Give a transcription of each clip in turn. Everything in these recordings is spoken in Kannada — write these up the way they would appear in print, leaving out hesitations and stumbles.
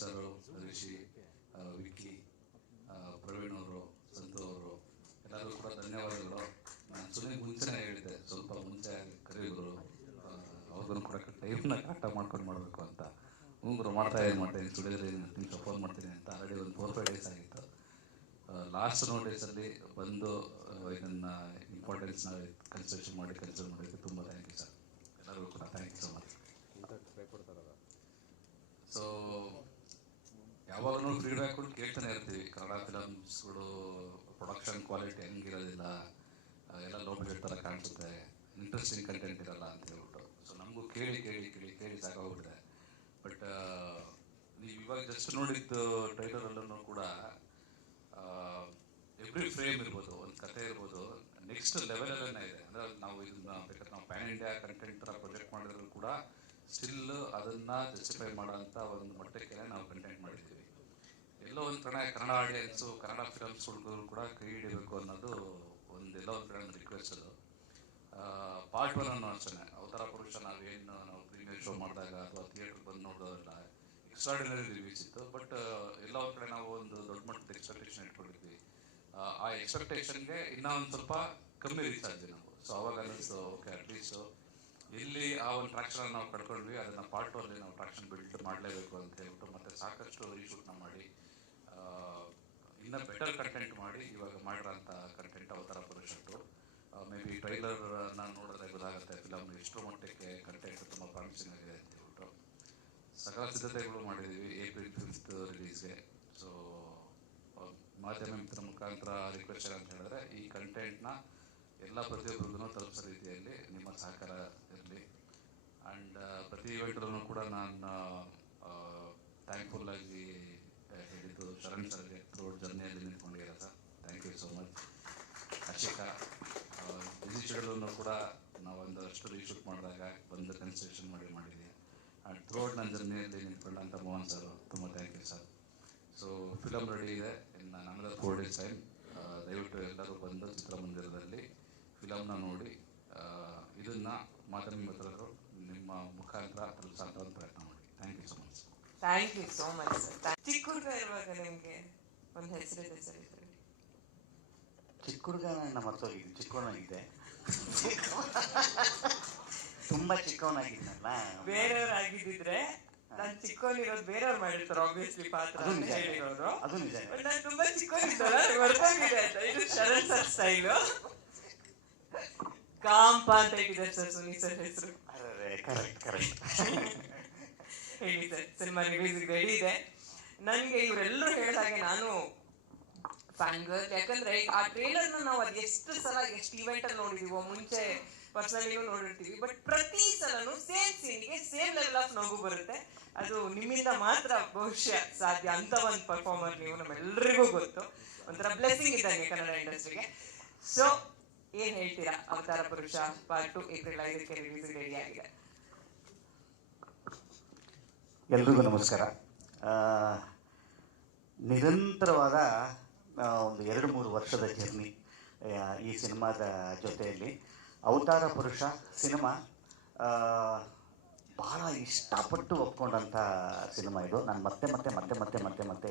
ಸರ್, ರಿಷಿ, ವಿಕ್ಕಿ, ಪ್ರವೀಣ್ ಅವರು, ಸಂತು ಅವರು ಎಲ್ಲರೂ ಕೂಡ ಧನ್ಯವಾದಗಳು. ನಾನು ಸುಮ್ಮನೆ ಮುಂಚೆನೇ ಹೇಳಿದ್ದೆ, ಸ್ವಲ್ಪ ಮುಂಚೆ ಕರೀವರು ಅವ್ರಿಗೂ ಕೂಡ ಟೈಮ್ನ ಕರೆಕ್ಟಾಗಿ ಮಾಡ್ಕೊಂಡು ಮಾಡಬೇಕು ಅಂತ. ಹ್ಞೂ ಮಾಡ್ತಾಯಿದ್ದೀನಿ ಸ್ಟುಡಿಯೋದಲ್ಲಿ ನಿಮಿಷ ಫೋನ್ ಮಾಡ್ತೀನಿ ಅಂತ ಆಲ್ರೆಡಿ ಒಂದು 4-5 ಡೇಸ್ ಆಗಿತ್ತು. ಲಾಸ್ಟ್ ನೋಟಿಸಲ್ಲಿ ಬಂದು ಇದನ್ನು ಇಂಪಾರ್ಟೆನ್ಸ್ನ ಕನ್ಸಿಡರ್ ಮಾಡಿದ್ದಕ್ಕೆ ತುಂಬ ಥ್ಯಾಂಕ್ ಯು ಸರ್. ಎಲ್ಲರಿಗೂ ಕೂಡ thank you so much. So ಯಾವಾಗಲೂ ಫೀಡ್ಬ್ಯಾಕ್ಗಳು ಕೇಳ್ತಾನೆ ಇರ್ತೀವಿ. ಕನ್ನಡ ಫಿಲಮ್ಸ್ಗಳು ಪ್ರೊಡಕ್ಷನ್ ಕ್ವಾಲಿಟಿ ಹೆಂಗಿರೋದಿಲ್ಲ, ಎಲ್ಲ ಲೋ ಬಜೆಟ್ ಥರ ಕಾಣಿಸುತ್ತೆ, ಇಂಟ್ರೆಸ್ಟಿಂಗ್ ಕಂಟೆಂಟ್ ಇರಲ್ಲ ಅಂತ ಹೇಳ್ಬಿಟ್ಟು. ಸೊ ನಮಗೂ ಕೇಳಿ ಸಾಕಾಗ್ಬಿಟ್ಟಿದೆ. ಬಟ್ ನೀವು ಇವಾಗ ಜಸ್ಟ್ ನೋಡಿದ್ದು ಟ್ರೈಲರಲ್ಲೂ ಕೂಡ ಎವ್ರಿ ಫ್ರೇಮ್ ಇರ್ಬೋದು, ಒಂದು ಕತೆ ಇರ್ಬೋದು, ನೆಕ್ಸ್ಟ್ ಲೆವೆಲಲ್ಲೇ ಇದೆ. ಅಂದರೆ ನಾವು ಇದನ್ನ ಬೇಕಾದ್ರೆ ನಾವು ಪ್ಯಾನ್ ಇಂಡಿಯಾ ಕಂಟೆಂಟ್ ಥರ ಪ್ರೊಜೆಕ್ಟ್ ಮಾಡಿದ್ರು ಕೂಡ ಸ್ಟಿಲ್ ಅದನ್ನು ಜಸ್ಟಿಫೈ ಮಾಡೋಂಥ ಒಂದು ಮಟ್ಟಕ್ಕೆ ನಾವು ಕಂಟೆಂಟ್ ಮಾಡಿದ್ದೀವಿ. ಎಲ್ಲೋ ಒಂದು ಕನ್ನಡ ಆಡಿಯನ್ಸು, ಕನ್ನಡ ಫಿಲಮ್ಸ್ ಹುಡುಗರು ಕೂಡ ಕೈ ಹಿಡಿಬೇಕು ಅನ್ನೋದು ಎಲ್ಲೋ ಒಂದು ಕಡೆ ರಿಕ್ವೆಸ್ಟ್. ಅದು ಪಾರ್ಟ್ 1 ಅನ್ನೋ ಅಷ್ಟೇ. ಅವತಾರ ಪುರುಷ ನಾವು ಪ್ರೀಮಿಯರ್ ಶೋ ಮಾಡಿದಾಗ ಅಥವಾ ಥಿಯೇಟ್ರಿಗೆ ಬಂದು ನೋಡೋದಲ್ಲ, ಎಕ್ಸ್ಟ್ರಾರ್ಡಿನರಿ ರಿವ್ಯೂಸ್ ಇತ್ತು. ಬಟ್ ಎಲ್ಲೋ ಒಂದು ಕಡೆ ನಾವು ಒಂದು ದೊಡ್ಡ ಮಟ್ಟದ ಎಕ್ಸ್ಪೆಕ್ಟೇಷನ್ ಇಟ್ಕೊಂಡಿದ್ವಿ. ಆ ಎಕ್ಸ್ಪೆಕ್ಟೇಷನ್ಗೆ ಇನ್ನೂ ಒಂದು ಸ್ವಲ್ಪ ಕಮ್ಮಿ ರೀಚ್ ಆದ್ವಿ ನಾವು. ಸೊ ಅವಾಗ ಅನ್ನಿಸ್ತು, ಓಕೆ ಅಟ್ಲೀಸ್ಟು ಎಲ್ಲಿ ಆ ಒಂದು ಟ್ರಾಕ್ಷನ್ ನಾವು ಕಳ್ಕೊಂಡ್ವಿ, ಅದನ್ನು ಪಾರ್ಟ್ 2 ನಾವು ಟ್ರಾಕ್ಷನ್ ಬಿಲ್ಡ್ ಮಾಡಲೇಬೇಕು ಅಂತ ಹೇಳ್ಬಿಟ್ಟು ಮತ್ತೆ ಸಾಕಷ್ಟು ರೀಶೂಟ್ನ ಮಾಡಿ ಇನ್ನೂ ಬೆಟರ್ ಕಂಟೆಂಟ್ ಮಾಡಿ ಇವಾಗ ಮಾಡಿರೋಂಥ ಕಂಟೆಂಟ್ ಅವತಾರ ಪುರುಷಟ್ಟು. ಮೇ ಬಿ ಟ್ರೈಲರ್ನ ನೋಡಿದ್ರೆ ಗೊತ್ತಾಗುತ್ತೆ ಫಿಲಮ್ ಎಷ್ಟು ಮಟ್ಟಕ್ಕೆ ಕಂಟೆಂಟ್ ತುಂಬ ಪ್ರಾಮಿಸಿಂಗ್ ಆಗಿದೆ ಅಂತ ಹೇಳ್ಬಿಟ್ಟು. ಸಕಲ ಸಿದ್ಧತೆಗಳು ಮಾಡಿದ್ದೀವಿ ಏಪ್ರಿಲ್ 5th ರಿಲೀಸ್ಗೆ. ಸೊ ಮಾಧ್ಯಮ ಮಿತ್ರ ಮುಖಾಂತರ ರಿಕ್ವೆಸ್ಟ್ ಅಂತ ಹೇಳಿದ್ರೆ ಈ ಕಂಟೆಂಟ್ನ ಎಲ್ಲ ಪ್ರತಿಯೊಬ್ಬರಿಗೂ ತಲುಪಿಸೋ ರೀತಿಯಲ್ಲಿ ನಿಮ್ಮ ಸಹಕಾರ ಇರಲಿ. ಆ್ಯಂಡ್ ಪ್ರತಿ ಇವೆಂಟಲ್ಲೂ ಕೂಡ ನಾನು ಥ್ಯಾಂಕ್ಫುಲ್ಲಾಗಿ ಹೇಳಿದ್ದು ಶರಣ್ ಸರ್ಗೆ ಥ್ರೂಟ್ ಜರ್ನಿಯಲ್ಲಿ ನಿಂತ್ಕೊಂಡಿದ್ದೀರ sir. Thank you so much. Ashika busy ಶೆಡ್ಯೂಲನ್ನು ಕೂಡ ನಾವು ಒಂದಷ್ಟು ರೀಶೂಟ್ ಮಾಡಿದಾಗ ಬಂದು ಕನ್ಸಲ್ಟೇಷನ್ ಮಾಡಿದ್ದೀವಿ. ಆ್ಯಂಡ್ ಥ್ರೂಟ್ ನನ್ನ ಜರ್ನಿಯಲ್ಲಿ ನಿಂತ್ಕೊಂಡಂಥ ಮೋಹನ್ ಸರ್, ತುಂಬ thank you sir. So film ready ಇದೆ, ಇನ್ನು ನಮ್ಮದು 4 days ಟೈಮ್. ದಯವಿಟ್ಟು ಎಲ್ಲರೂ ಬಂದು ಚಿತ್ರಮಂದಿರದಲ್ಲಿ ಫಿಲಮ್ನ ನೋಡಿ ಇದನ್ನು ಮಾಧ್ಯಮ ಮಿತ್ರರು ನಿಮ್ಮ ಮುಖಾಂತರ ತಲುಪಿಸೋಂಥ ಒಂದು ಪ್ರಯತ್ನ ಮಾಡಿ. Thank you so much. Thank you so much sir. ಚಿಕ್ಕ ಹುಡುಗ ಇರುವಾಗ ನಿಮಗೆ ಒಂದು ಹೆಸರಿದೆ ಸರ್? ಚಿಕ್ಕ ಹುಡುಗ ನಮ್ಮ ಮತ್ತೋಗಿದ್ದು ಚಿಕ್ಕವನಾಗಿದ್ದೆ, ತುಂಬ ಚಿಕ್ಕವನಾಗಿದ್ದಲ್ಲ. ಬೇರೆಯವ್ರಾಗಿದ್ದಿದ್ರೆ ನಾನು ಚಿಕ್ಕವನಿರೋದು ಬೇರೆಯವ್ರು ಮಾಡಿರ್ತಾರೆ ಆಬ್ವಿಯಸ್ಲಿ ಪಾತ್ರ ಅಂತ ಹೇಳಿರೋರು. ಅದು ನಿಜ. ನಾನು ತುಂಬಾ ಚಿಕ್ಕವನಿದ್ದಲ್ಲ, ಹೊರಗೋಗಿದೆ ಅಂತ. ಇದು ಶರಣ್ ಸರ್ ಸ್ಟೈಲು. ಕಾಂಪ ಅಂತ ಇಟ್ಟಿದ್ದಾರೆ ಸರ್ ಸುನೀಲ್ ಸರ್ ಹೆಸರು. ಕರೆಕ್ಟ್. ಹೇಳಿ ಸರ್, ಸಿನಿಮಾ ರಿಲೀಸ್ ರೆಡಿ ಇದೆ. ನನಗೆ ಇವರೆಲ್ಲರೂ ಹೇಳಿದಾಗೆ ನಾನು ಫ್ಯಾನ್ ಗರ್ಲ್. ಯಾಕಂದ್ರೆ ಆ ಟ್ರೇಲರ್ನ ನಾವು ಅದು ಎಷ್ಟು ಸಲ ಎಷ್ಟು ಇವೆಂಟ್ ಅಲ್ಲಿ ನೋಡಿದೀವೋ, ಮುಂಚೆ ಪರ್ಸನಲಿಗೂ ನೋಡಿರ್ತೀವಿ. ಬಟ್ ಪ್ರತಿ ಸಲನು ಸೇಮ್ ಸೀನಿಗೆ ಸೇಮ್ ಲೆವೆಲ್ ಆಫ್ ನಗು ಬರುತ್ತೆ. ಅದು ನಿಮ್ಮಿಂದ ಮಾತ್ರ ಬಹುಶಃ ಸಾಧ್ಯ. ಅಂತ ಒಂದು ಪರ್ಫಾರ್ಮರ್ ನೀವು, ನಮ್ಮೆಲ್ಲರಿಗೂ ಗೊತ್ತು. ಒಂಥರ ಬ್ಲೆಸ್ಸಿಂಗ್ ಇದ್ದಂಗೆ ಕನ್ನಡ ಇಂಡಸ್ಟ್ರಿಗೆ. ಸೊ ಏನ್ ಹೇಳ್ತೀರಾ? ಅವತಾರ ಪುರುಷ ಪಾರ್ಟ್ 2 ಏಪ್ರಿಲ್ 5ಕ್ಕೆ ರಿಲೀಸ್ ರೆಡಿ ಆಗಿದೆ. ಎಲ್ರಿಗೂ ನಮಸ್ಕಾರ. ನಿರಂತರವಾದ ಒಂದು 2-3 ವರ್ಷದ ಜರ್ನಿ ಈ ಸಿನಿಮಾದ ಜೊತೆಯಲ್ಲಿ. ಅವತಾರ ಪುರುಷ ಸಿನಿಮಾ ಭಾಳ ಇಷ್ಟಪಟ್ಟು ಒಪ್ಕೊಂಡಂಥ ಸಿನಿಮಾ ಇದು. ನಾನು ಮತ್ತೆ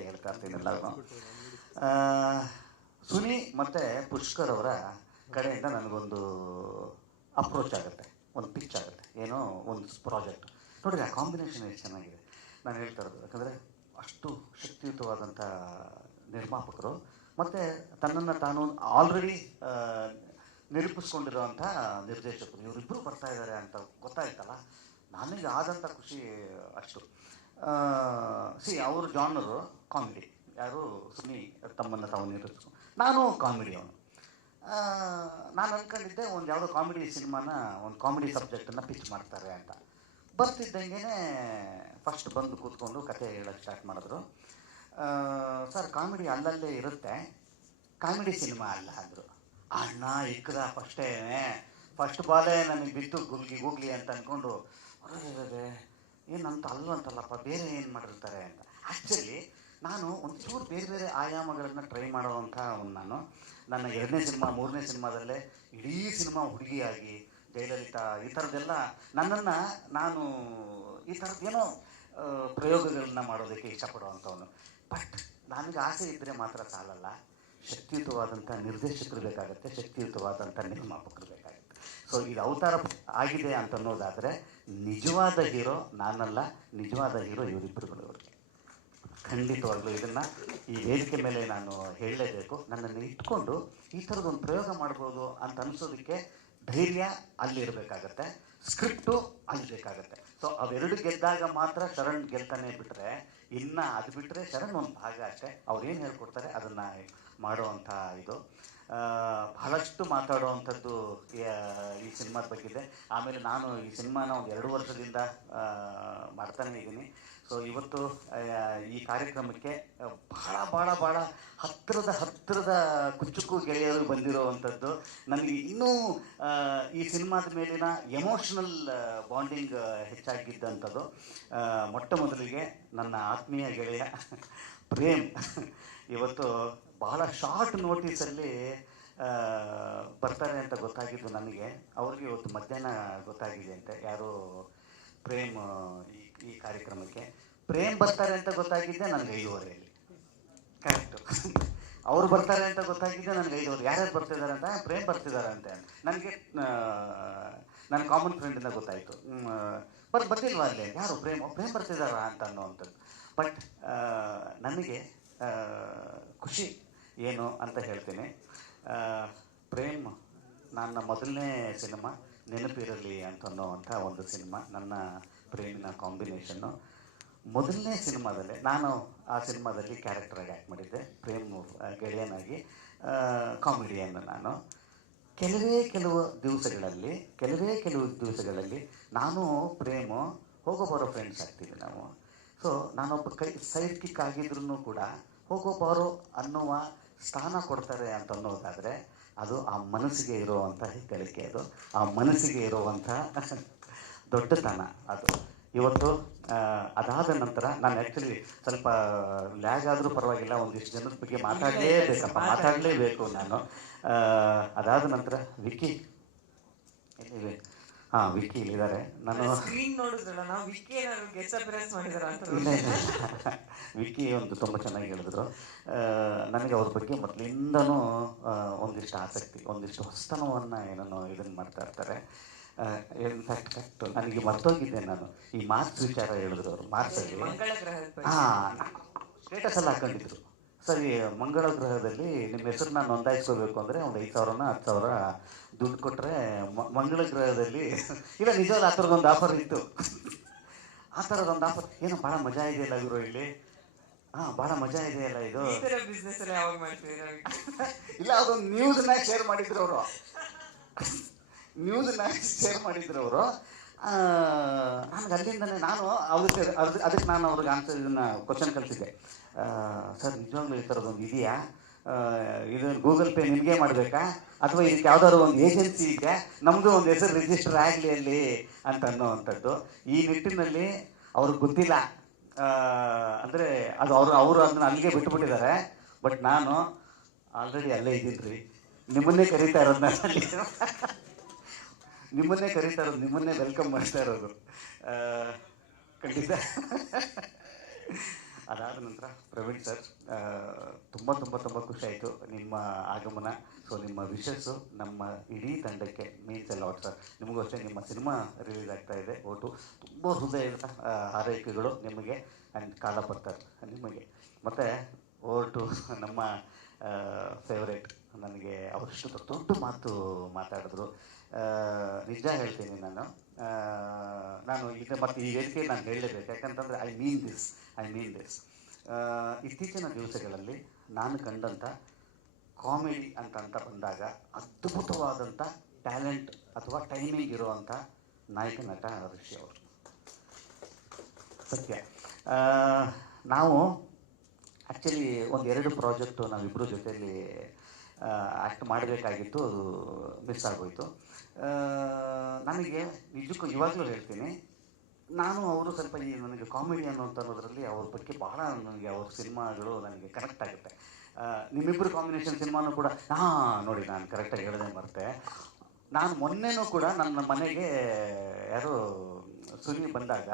ಹೇಳ್ತಾ ಇರ್ತೀನಿ ಎಲ್ಲರೂ. ಸುನಿ ಮತ್ತು ಪುಷ್ಕರ್ ಅವರ ಕಡೆಯಿಂದ ನನಗೊಂದು ಅಪ್ರೋಚ್ ಆಗುತ್ತೆ, ಒಂದು ಪಿಚ್ ಆಗುತ್ತೆ, ಏನೋ ಒಂದು ಪ್ರಾಜೆಕ್ಟ್ ನೋಡಿದ್ರೆ ಆ ಕಾಂಬಿನೇಷನ್ ಎಷ್ಟು ಚೆನ್ನಾಗಿದೆ. ನಾನು ಹೇಳ್ತಾ ಇರೋದು ಯಾಕಂದರೆ ಅಷ್ಟು ಶಕ್ತಿಯುತವಾದಂಥ ನಿರ್ಮಾಪಕರು ಮತ್ತು ತನ್ನನ್ನು ತಾನು ಆಲ್ರೆಡಿ ನಿರೂಪಿಸ್ಕೊಂಡಿರೋವಂಥ ನಿರ್ದೇಶಕರು ಇವರಿಬ್ಬರು ಬರ್ತಾ ಇದ್ದಾರೆ ಅಂತ ಗೊತ್ತಾಯ್ತಲ್ಲ, ನನಗೆ ಆದಂಥ ಖುಷಿ ಅಷ್ಟು. ಅವ್ರ ಜಾನರು ಕಾಮಿಡಿ. ಯಾರು ಸುನಿ ತಮ್ಮನ್ನು ತಾವು ನಿರೂಪಿಸ್ಕೊಂಡು, ನಾನು ಕಾಮಿಡಿ ಅವನು. ನಾನು ಅಂದ್ಕೊಂಡಿದ್ದೆ ಒಂದು ಯಾವುದೋ ಕಾಮಿಡಿ ಸಿನಿಮಾನ, ಒಂದು ಕಾಮಿಡಿ ಸಬ್ಜೆಕ್ಟನ್ನು ಪಿಚ್ ಮಾಡ್ತಾರೆ ಅಂತ. ಬರ್ತಿದ್ದಂಗೆ ಫಸ್ಟ್ ಬಂದು ಕೂತ್ಕೊಂಡು ಕತೆ ಹೇಳೋಕ್ಕೆ ಸ್ಟಾರ್ಟ್ ಮಾಡಿದ್ರು. ಸರ್ ಕಾಮಿಡಿ ಅಲ್ಲಲ್ಲೇ ಇರುತ್ತೆ, ಕಾಮಿಡಿ ಸಿನಿಮಾ ಅಲ್ಲ ಅಂದರು. ಅಣ್ಣ ಇಕ್ಕದ ಫಸ್ಟ್ ಬಾಲೇ ನನಗೆ ಬಿತ್ತು ಗೂಗ್ಲಿ ಅಂತ ಅಂದ್ಕೊಂಡು, ಅರೆ ಏನಂತ ಅಲ್ವಂತಲ್ಲಪ್ಪ, ಬೇರೆ ಏನು ಮಾಡಿರ್ತಾರೆ ಅಂತ. ಆ್ಯಕ್ಚುಲಿ ನಾನು ಒಂಚೂರು ಬೇರೆ ಆಯಾಮಗಳನ್ನು ಟ್ರೈ ಮಾಡೋವಂಥ ನಾನು ನನ್ನ 2ನೇ ಸಿನಿಮಾ 3ನೇ ಸಿನಿಮಾದಲ್ಲೇ ಇಡೀ ಸಿನಿಮಾ ಹುಡುಗಿಯಾಗಿ ಜಯಲಲಿತಾ ಈ ಥರದ್ದೆಲ್ಲ ನನ್ನನ್ನು ನಾನು ಈ ಥರದ್ದೇನೋ ಪ್ರಯೋಗಗಳನ್ನ ಮಾಡೋದಕ್ಕೆ ಇಷ್ಟಪಡುವಂಥವನು. ಬಟ್ ನನಗೆ ಆಸೆ ಇದ್ದರೆ ಮಾತ್ರ ಸಾಲಲ್ಲ, ಶಕ್ತಿಯುತವಾದಂಥ ನಿರ್ದೇಶಕರು ಬೇಕಾಗುತ್ತೆ, ಶಕ್ತಿಯುತವಾದಂಥ ನಿರ್ಮಾಪಕರು ಬೇಕಾಗುತ್ತೆ. ಸೊ ಇದು ಅವತಾರ ಆಗಿದೆ ಅಂತ ಅನ್ನೋದಾದರೆ ನಿಜವಾದ ಹೀರೋ ನಾನಲ್ಲ, ನಿಜವಾದ ಹೀರೋ ಇವರಿಬ್ಬರುಗಳವ್ರಿಗೆ. ಖಂಡಿತವಾಗ್ಲೂ ಇದನ್ನು ಈ ವೇದಿಕೆ ಮೇಲೆ ನಾನು ಹೇಳಲೇಬೇಕು. ನನ್ನನ್ನು ಇಟ್ಕೊಂಡು ಈ ಥರದೊಂದು ಪ್ರಯೋಗ ಮಾಡ್ಬೋದು ಅಂತ ಅನಿಸೋದಕ್ಕೆ ಧೈರ್ಯ ಅಲ್ಲಿರಬೇಕಾಗತ್ತೆ, ಸ್ಕ್ರಿಪ್ಟು ಅಲ್ಲಿ ಬೇಕಾಗತ್ತೆ. ಸೊ ಅವೆರಡು ಗೆದ್ದಾಗ ಮಾತ್ರ ಶರಣ್ ಗೆಲ್ತಾನೆ, ಬಿಟ್ಟರೆ ಇನ್ನು ಅದು ಬಿಟ್ಟರೆ ಶರಣ್ ಒಂದು ಭಾಗ ಅಷ್ಟೇ. ಅವ್ರು ಏನು ಹೇಳ್ಕೊಡ್ತಾರೆ ಅದನ್ನು ಮಾಡುವಂಥ ಇದು. ಬಹಳಷ್ಟು ಮಾತಾಡುವಂಥದ್ದು ಈ ಸಿನಿಮಾದ ಬಗ್ಗಿದೆ. ಆಮೇಲೆ ನಾನು ಈ ಸಿನಿಮಾನ ಒಂದು 2 ವರ್ಷದಿಂದ ಮಾಡ್ತಾನೆ ಇದ್ದೀನಿ. ಸೊ ಇವತ್ತು ಈ ಕಾರ್ಯಕ್ರಮಕ್ಕೆ ಭಾಳ ಹತ್ತಿರದ ಕುಚ್ಚುಕು ಗೆಳೆಯರು ಬಂದಿರೋವಂಥದ್ದು. ನನಗೆ ಇನ್ನೂ ಈ ಸಿನಿಮಾದ ಮೇಲಿನ ಎಮೋಷ್ನಲ್ ಬಾಂಡಿಂಗ್ ಹೆಚ್ಚಾಗಿದ್ದಂಥದ್ದು ಮೊಟ್ಟ ಮೊದಲಿಗೆ ನನ್ನ ಆತ್ಮೀಯ ಗೆಳೆಯ ಪ್ರೇಮ್ ಇವತ್ತು ಬಹಳ ಶಾರ್ಟ್ ನೋಟಿಸಲ್ಲಿ ಬರ್ತಾರೆ ಅಂತ ಗೊತ್ತಾಗಿದ್ದು ನನಗೆ. ಅವ್ರಿಗೆ ಇವತ್ತು ಮಧ್ಯಾಹ್ನ ಗೊತ್ತಾಗಿದೆ ಅಂತೆ, ಯಾರು ಪ್ರೇಮ್ ಈ ಕಾರ್ಯಕ್ರಮಕ್ಕೆ ಪ್ರೇಮ್ ಬರ್ತಾರೆ ಅಂತ ಗೊತ್ತಾಗಿದ್ದೆ ನನಗೆ 5:30 ಕರೆಕ್ಟು. ಅವ್ರು ಬರ್ತಾರೆ ಅಂತ ಗೊತ್ತಾಗಿದ್ದೆ ನನಗೆ 5:30. ಯಾರ್ಯಾರು ಬರ್ತಿದ್ದಾರೆ ಅಂತ, ಪ್ರೇಮ್ ಬರ್ತಿದ್ದಾರೆ ಅಂತ ನನಗೆ ನನ್ನ ಕಾಮನ್ ಫ್ರೆಂಡಿಂದ ಗೊತ್ತಾಯಿತು. ಬರ್ತಿಲ್ವಾ ಅಲ್ಲಿ ಯಾರು ಪ್ರೇಮ್ ಬರ್ತಿದ್ದಾರಾ ಅಂತ ಅನ್ನೋವಂಥದ್ದು. ಬಟ್ ನನಗೆ ಖುಷಿ ಏನು ಅಂತ ಹೇಳ್ತೀನಿ. ಪ್ರೇಮ್ ನನ್ನ ಮೊದಲನೇ ಸಿನಿಮಾ ನೆನಪಿರಲಿ ಅಂತ ಅನ್ನೋವಂಥ ಒಂದು ಸಿನಿಮಾ, ನನ್ನ ಪ್ರೇಮಿನ ಕಾಂಬಿನೇಷನ್ನು. ಮೊದಲನೇ ಸಿನಿಮಾದಲ್ಲೇ ನಾನು ಆ ಸಿನಿಮಾದಲ್ಲಿ ಕ್ಯಾರೆಕ್ಟರಾಗಿ ಆ್ಯಕ್ಟ್ ಮಾಡಿದ್ದೆ, ಪ್ರೇಮ್ ಗೆಳೆಯನಾಗಿ, ಕಾಮಿಡಿಯನ್ನು. ನಾನು ಕೆಲವು ದಿವಸಗಳಲ್ಲಿ ನಾನು ಪ್ರೇಮು ಹೋಗೋ ಬರೋ ಫ್ರೆಂಡ್ಸ್ ಆಗ್ತೀವಿ ನಾವು. ಸೊ ನಾನೊಬ್ಬ ಸೈಡ್ ಕಿಕ್ ಆಗಿದ್ರೂ ಕೂಡ ಹೋಗೋ ಬಾರೋ ಅನ್ನುವ ಸ್ಥಾನ ಕೊಡ್ತಾರೆ ಅಂತ ಅನ್ನೋದಾದರೆ ಅದು ಆ ಮನಸ್ಸಿಗೆ ಇರುವಂಥ ಹೆಗ್ಗಳಿಕೆ, ಅದು ಆ ಮನಸ್ಸಿಗೆ ಇರುವಂಥ ದೊಡ್ಡತನ ಅದು. ಇವತ್ತು ಅದಾದ ನಂತರ ನಾನು ಆ್ಯಕ್ಚುಲಿ ಸ್ವಲ್ಪ ಲ್ಯಾಗ್ ಆದರೂ ಪರವಾಗಿಲ್ಲ, ಒಂದಿಷ್ಟು ಜನದ ಬಗ್ಗೆ ಮಾತಾಡಲೇಬೇಕು ನಾನು. ಅದಾದ ನಂತರ ವಿಕ್ಕಿ ಎಲ್ಲಿವೆ? ವಿಕ್ಕಿ ಇಲ್ಲಿದ್ದಾರೆ. ನಾನು ವಿಕ್ಕಿ ಒಂದು ತುಂಬ ಚೆನ್ನಾಗಿ ಹೇಳಿದ್ರು. ನನಗೆ ಅವ್ರ ಬಗ್ಗೆ ಮೊದಲಿಂದನೂ ಒಂದಿಷ್ಟು ಆಸಕ್ತಿ, ಒಂದಿಷ್ಟು ಹೊಸತನವನ್ನು ಏನೋ ಇದನ್ನು ಮಾಡ್ತಾ ಇರ್ತಾರೆ. ಕರೆಕ್ಟ್ ನನಗೆ ಮರ್ತೋಗಿದ್ದೆ ನಾನು. ಈ ಮಾರ್ಕ್ಸ್ ವಿಚಾರ ಹೇಳಿದ್ರು ಅವರು. ಮಾರ್ಕ್ಸಲ್ಲಿ ಸ್ಟೇಟಸ್ ಎಲ್ಲ ಹಾಕೊಂಡಿದ್ರು. ಸರಿ, ಮಂಗಳ ಗ್ರಹದಲ್ಲಿ ನಿಮ್ಮ ಹೆಸರನ್ನ ನೋಂದಾಯಿಸ್ಕೋಬೇಕು ಅಂದರೆ ಒಂದು 5,000 10,000 ದುಡ್ಡು ಕೊಟ್ಟರೆ ಮಂಗಳ ಗ್ರಹದಲ್ಲಿ ಇಲ್ಲ, ನಿಜವಲ್ಲ ಆ ಥರದೊಂದು ಆಫರ್ ಇತ್ತು. ಆ ಥರದೊಂದು ಆಫರ್ ಏನೋ ಭಾಳ ಮಜಾ ಇದೆಯಲ್ಲ ಇವರು ಇಲ್ಲಿ. ಭಾಳ ಮಜಾ ಇದೆಯಲ್ಲ ಇದು. ಇಲ್ಲ, ಅದೊಂದು ನ್ಯೂಸ್ನ ಶೇರ್ ಮಾಡಿದ್ರು ಅವರು. ನನಗೆ ಅಲ್ಲಿಂದನೇ ನಾನು ಅದಕ್ಕೆ ನಾನು ಅವ್ರಿಗೆ ಆನ್ಸರ್ ಇದನ್ನು ಕ್ವಶನ್ ಕಳಿಸಿದ್ದೆ. ಸರ್ ನಿಜವಾಗ್ಲೂ ಈ ಥರದೊಂದು ಇದೆಯಾ? ಇದು ಗೂಗಲ್ ಪೇ ನಿಮಗೆ ಮಾಡಬೇಕಾ ಅಥವಾ ಇದಕ್ಕೆ ಯಾವ್ದಾದ್ರು ಒಂದು ಏಜೆನ್ಸಿ ಇದೆಯಾ? ನಮ್ಮದು ಒಂದು ಹೆಸರು ರಿಜಿಸ್ಟರ್ ಆಗಲಿ ಅಲ್ಲಿ ಅಂತ ಅನ್ನೋವಂಥದ್ದು. ಈ ನಿಟ್ಟಿನಲ್ಲಿ ಅವ್ರಿಗೆ ಗೊತ್ತಿಲ್ಲ. ಅಂದರೆ ಅದು ಅವರು ಅದನ್ನ ಅಲ್ಲಿಗೆ ಬಿಟ್ಟುಬಿಟ್ಟಿದ್ದಾರೆ. ಬಟ್ ನಾನು ಆಲ್ರೆಡಿ ಅಲ್ಲೇ ಇದ್ದೀನಿ ರೀ, ನಿಮ್ಮನ್ನೇ ಕರೀತಾ ಇರೋದು, ನಿಮ್ಮನ್ನೇ ವೆಲ್ಕಮ್ ಮಾಡ್ತಾ ಇರೋದು ಖಂಡಿತ. ಅದಾದ ನಂತರ ಪ್ರವೀಣ್ ಸರ್, ತುಂಬ ಖುಷಿ ಆಯಿತು ನಿಮ್ಮ ಆಗಮನ. ಸೊ ನಿಮ್ಮ ವಿಶಸ್ಸು ನಮ್ಮ ಇಡೀ ತಂಡಕ್ಕೆ ಮೀನ್ಸ್ ಎಲ್ಲ ಲಾಟ್ ಸರ್. ನಿಮಗೂ ಅಷ್ಟೇ, ನಿಮ್ಮ ಸಿನಿಮಾ ರಿಲೀಸ್ ಆಗ್ತಾ ಇದೆ. ಒಟ್ಟು ತುಂಬ ಹೃದಯದ ಹಾರೈಕೆಗಳು ನಿಮಗೆ ಆ್ಯಂಡ್ ಕಾಲಪರ್ತರ್ ನಿಮಗೆ. ಮತ್ತು ಒಟ್ಟು ನಮ್ಮ ಫೇವ್ರೇಟ್, ನನಗೆ ಅವರಷ್ಟು ದೊಡ್ಡ ಮಾತು ಮಾತಾಡಿದ್ರು. ನಿಜ ಹೇಳ್ತೀನಿ ನಾನು ಈಗ ಮತ್ತು ಈ ವೇದಿಕೆ ನಾನು ಹೇಳಲೇಬೇಕು, ಯಾಕಂತಂದರೆ ಐ ಮೀನ್ ದಿಸ್. ಇತ್ತೀಚಿನ ದಿವಸಗಳಲ್ಲಿ ನಾನು ಕಂಡಂಥ ಕಾಮಿಡಿ ಅಂತ ಬಂದಾಗ ಅದ್ಭುತವಾದಂಥ ಟ್ಯಾಲೆಂಟ್ ಅಥವಾ ಟೈಮಿಂಗ್ ಇರುವಂಥ ನಾಯಕ ನಟ ಋಷಿ ಅವರು. ಸತ್ಯ. ನಾವು ಆ್ಯಕ್ಚುಲಿ 1-2 ಪ್ರಾಜೆಕ್ಟು ನಾವಿಬ್ಬರು ಜೊತೆಯಲ್ಲಿ ಆ್ಯಕ್ಟ್ ಮಾಡಬೇಕಾಗಿತ್ತು, ಮಿಸ್ ಆಗೋಯಿತು. ನನಗೆ ನಿಜಕ್ಕೂ ಇವಾಗಲೂ ಹೇಳ್ತೀನಿ, ನಾನು ಅವರು ಸ್ವಲ್ಪ ನನಗೆ ಕಾಮಿಡಿ ಅನ್ನೋದ್ರಲ್ಲಿ ಅವ್ರ ಬಗ್ಗೆ ಬಹಳ ನನಗೆ ಅವ್ರ ಸಿನಿಮಾಗಳು ನನಗೆ ಕನೆಕ್ಟ್ ಆಗುತ್ತೆ. ನಿಮ್ಮಿಬ್ಬರು ಕಾಂಬಿನೇಷನ್ ಸಿನಿಮಾನೂ ಕೂಡ ನೋಡಿ, ನಾನು ಕರೆಕ್ಟಾಗಿ ಹೇಳೋದೇ ಮರೆತೆ. ನಾನು ಮೊನ್ನೆನೂ ಕೂಡ ನನ್ನ ಮನೆಗೆ ಯಾರು ಸುನಿ ಬಂದಾಗ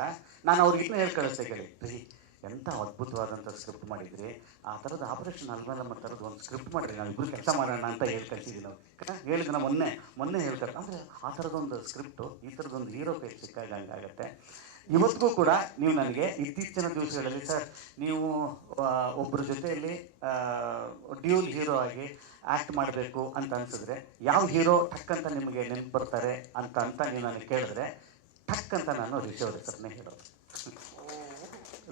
ನಾನು ಅವ್ರಿಗೆ ಇನ್ನೂ ಹೇಳಿ ಕಳಿಸ್ದೆ ಕೇಳಿ ರೀ ಎಂಥ ಅದ್ಭುತವಾದಂಥ ಸ್ಕ್ರಿಪ್ಟ್ ಮಾಡಿದ್ರಿ, ಆ ಥರದ ಆಪರೇಷನ್ ಅಲ್ವಲ್ಲಮ್ಮ ಥರದ್ದು ಒಂದು ಸ್ಕ್ರಿಪ್ಟ್ ಮಾಡಿರಿ, ನಾವು ಇಬ್ಬರು ಕೆಲಸ ಮಾಡೋಣ ಅಂತ ಹೇಳಿ ಕಳಿಸಿದ್ವಿ ನಾವು. ಹೇಳಿದ್ರೆ ನಾವು ಮೊನ್ನೆ ಹೇಳ್ತಾರೆ ಅಂದರೆ ಆ ಥರದೊಂದು ಸ್ಕ್ರಿಪ್ಟು ಈ ಥರದೊಂದು ಹೀರೋ ಕೈ ಸಿಕ್ಕಾಗ ಹಂಗಾಗತ್ತೆ. ಇವತ್ತಿಗೂ ಕೂಡ ನೀವು ನನಗೆ ಇತ್ತೀಚಿನ ದಿವಸಗಳಲ್ಲಿ ಸರ್ ನೀವು ಒಬ್ಬರ ಜೊತೆಯಲ್ಲಿ ಡ್ಯೂಲ್ ಹೀರೋ ಆಗಿ ಆ್ಯಕ್ಟ್ ಮಾಡಬೇಕು ಅಂತ ಅನಿಸಿದ್ರೆ ಯಾವ ಹೀರೋ ಟಕ್ ಅಂತ ನಿಮಗೆ ನೆನಪು ಬರ್ತಾರೆ ಅಂತ ನೀವು ನನಗೆ ಕೇಳಿದ್ರೆ ಟಕ್ ಅಂತ ನಾನು ರಿಷಿ ಅವ್ರ ಹೆಸರನ್ನೇ ಹೇಳೋದು.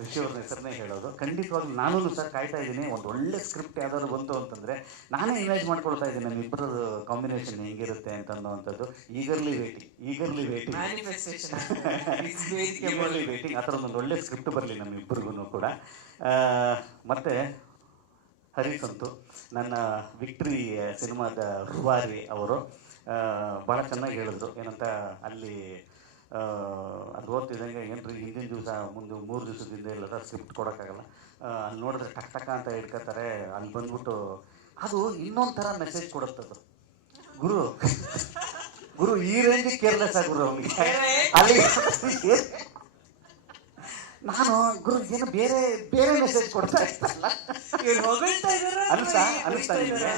ರಿಷಿ ಅವ್ರ ಹೆಸರನ್ನೇ ಹೇಳೋದು. ಖಂಡಿತವಾಗ್ಲೂ ನಾನು ಸರ್ ಕಾಯ್ತಾ ಇದ್ದೀನಿ, ಒಂದು ಒಳ್ಳೆ ಸ್ಕ್ರಿಪ್ಟ್ ಯಾವ್ದಾದ್ರು ಬಂತು ಅಂತಂದರೆ ನಾನೇ ಇಮೇಜ್ ಮಾಡ್ಕೊಳ್ತಾ ಇದ್ದೀನಿ ನಮ್ಮಿಬ್ಬರ ಕಾಂಬಿನೇಷನ್ ಹೆಂಗಿರುತ್ತೆ ಅಂತನ್ನುವಂಥದ್ದು. ಈಗರ್ಲಿ ವೇಟಿಂಗ್ ಆ ಥರ ಒಂದು ಒಳ್ಳೆ ಸ್ಕ್ರಿಪ್ಟ್ ಬರಲಿ ನಮ್ಮಿಬ್ಬರಿಗೂ ಕೂಡ. ಮತ್ತು ಹರಿಸಂತು ನನ್ನ ವಿಕ್ಟ್ರಿ ಸಿನಿಮಾದ ರೂವಾರಿ ಅವರು ಭಾಳ ಚೆನ್ನಾಗಿ ಹೇಳಿದ್ರು. ಏನಂತ ಅಲ್ಲಿ ಅದು ಓದ್ತಿದ್ದಂಗೆ ಏನ್ರಿ ಹಿಂದಿನ ದಿವಸ ಮುಂದೆ 3 ದಿವಸದಿಂದ ಎಲ್ಲರ ಸ್ಕ್ರಿಪ್ಟ್ ಕೊಡೋಕ್ಕಾಗಲ್ಲ, ಅಲ್ಲಿ ನೋಡಿದ್ರೆ ಟಕ್ ಅಂತ ಹಿಡ್ಕೊತಾರೆ, ಅಲ್ಲಿ ಬಂದ್ಬಿಟ್ಟು ಅದು ಇನ್ನೊಂದು ಥರ ಮೆಸೇಜ್ ಕೊಡುತ್ತದು. ಗುರು ಈ ರೇಂಜಿಗೆ ಕೇರ್ಲೆಸ್ ಗುರು ಅವನಿಗೆ. ಅಲ್ಲಿ ನಾನು ಗುರು ಏನು ಬೇರೆ ಮೆಸೇಜ್ ಕೊಡ್ತಾ ಇರ್ತಲ್ಲ ಅನಿಸ್ತಾ ನಿಮಗೆ?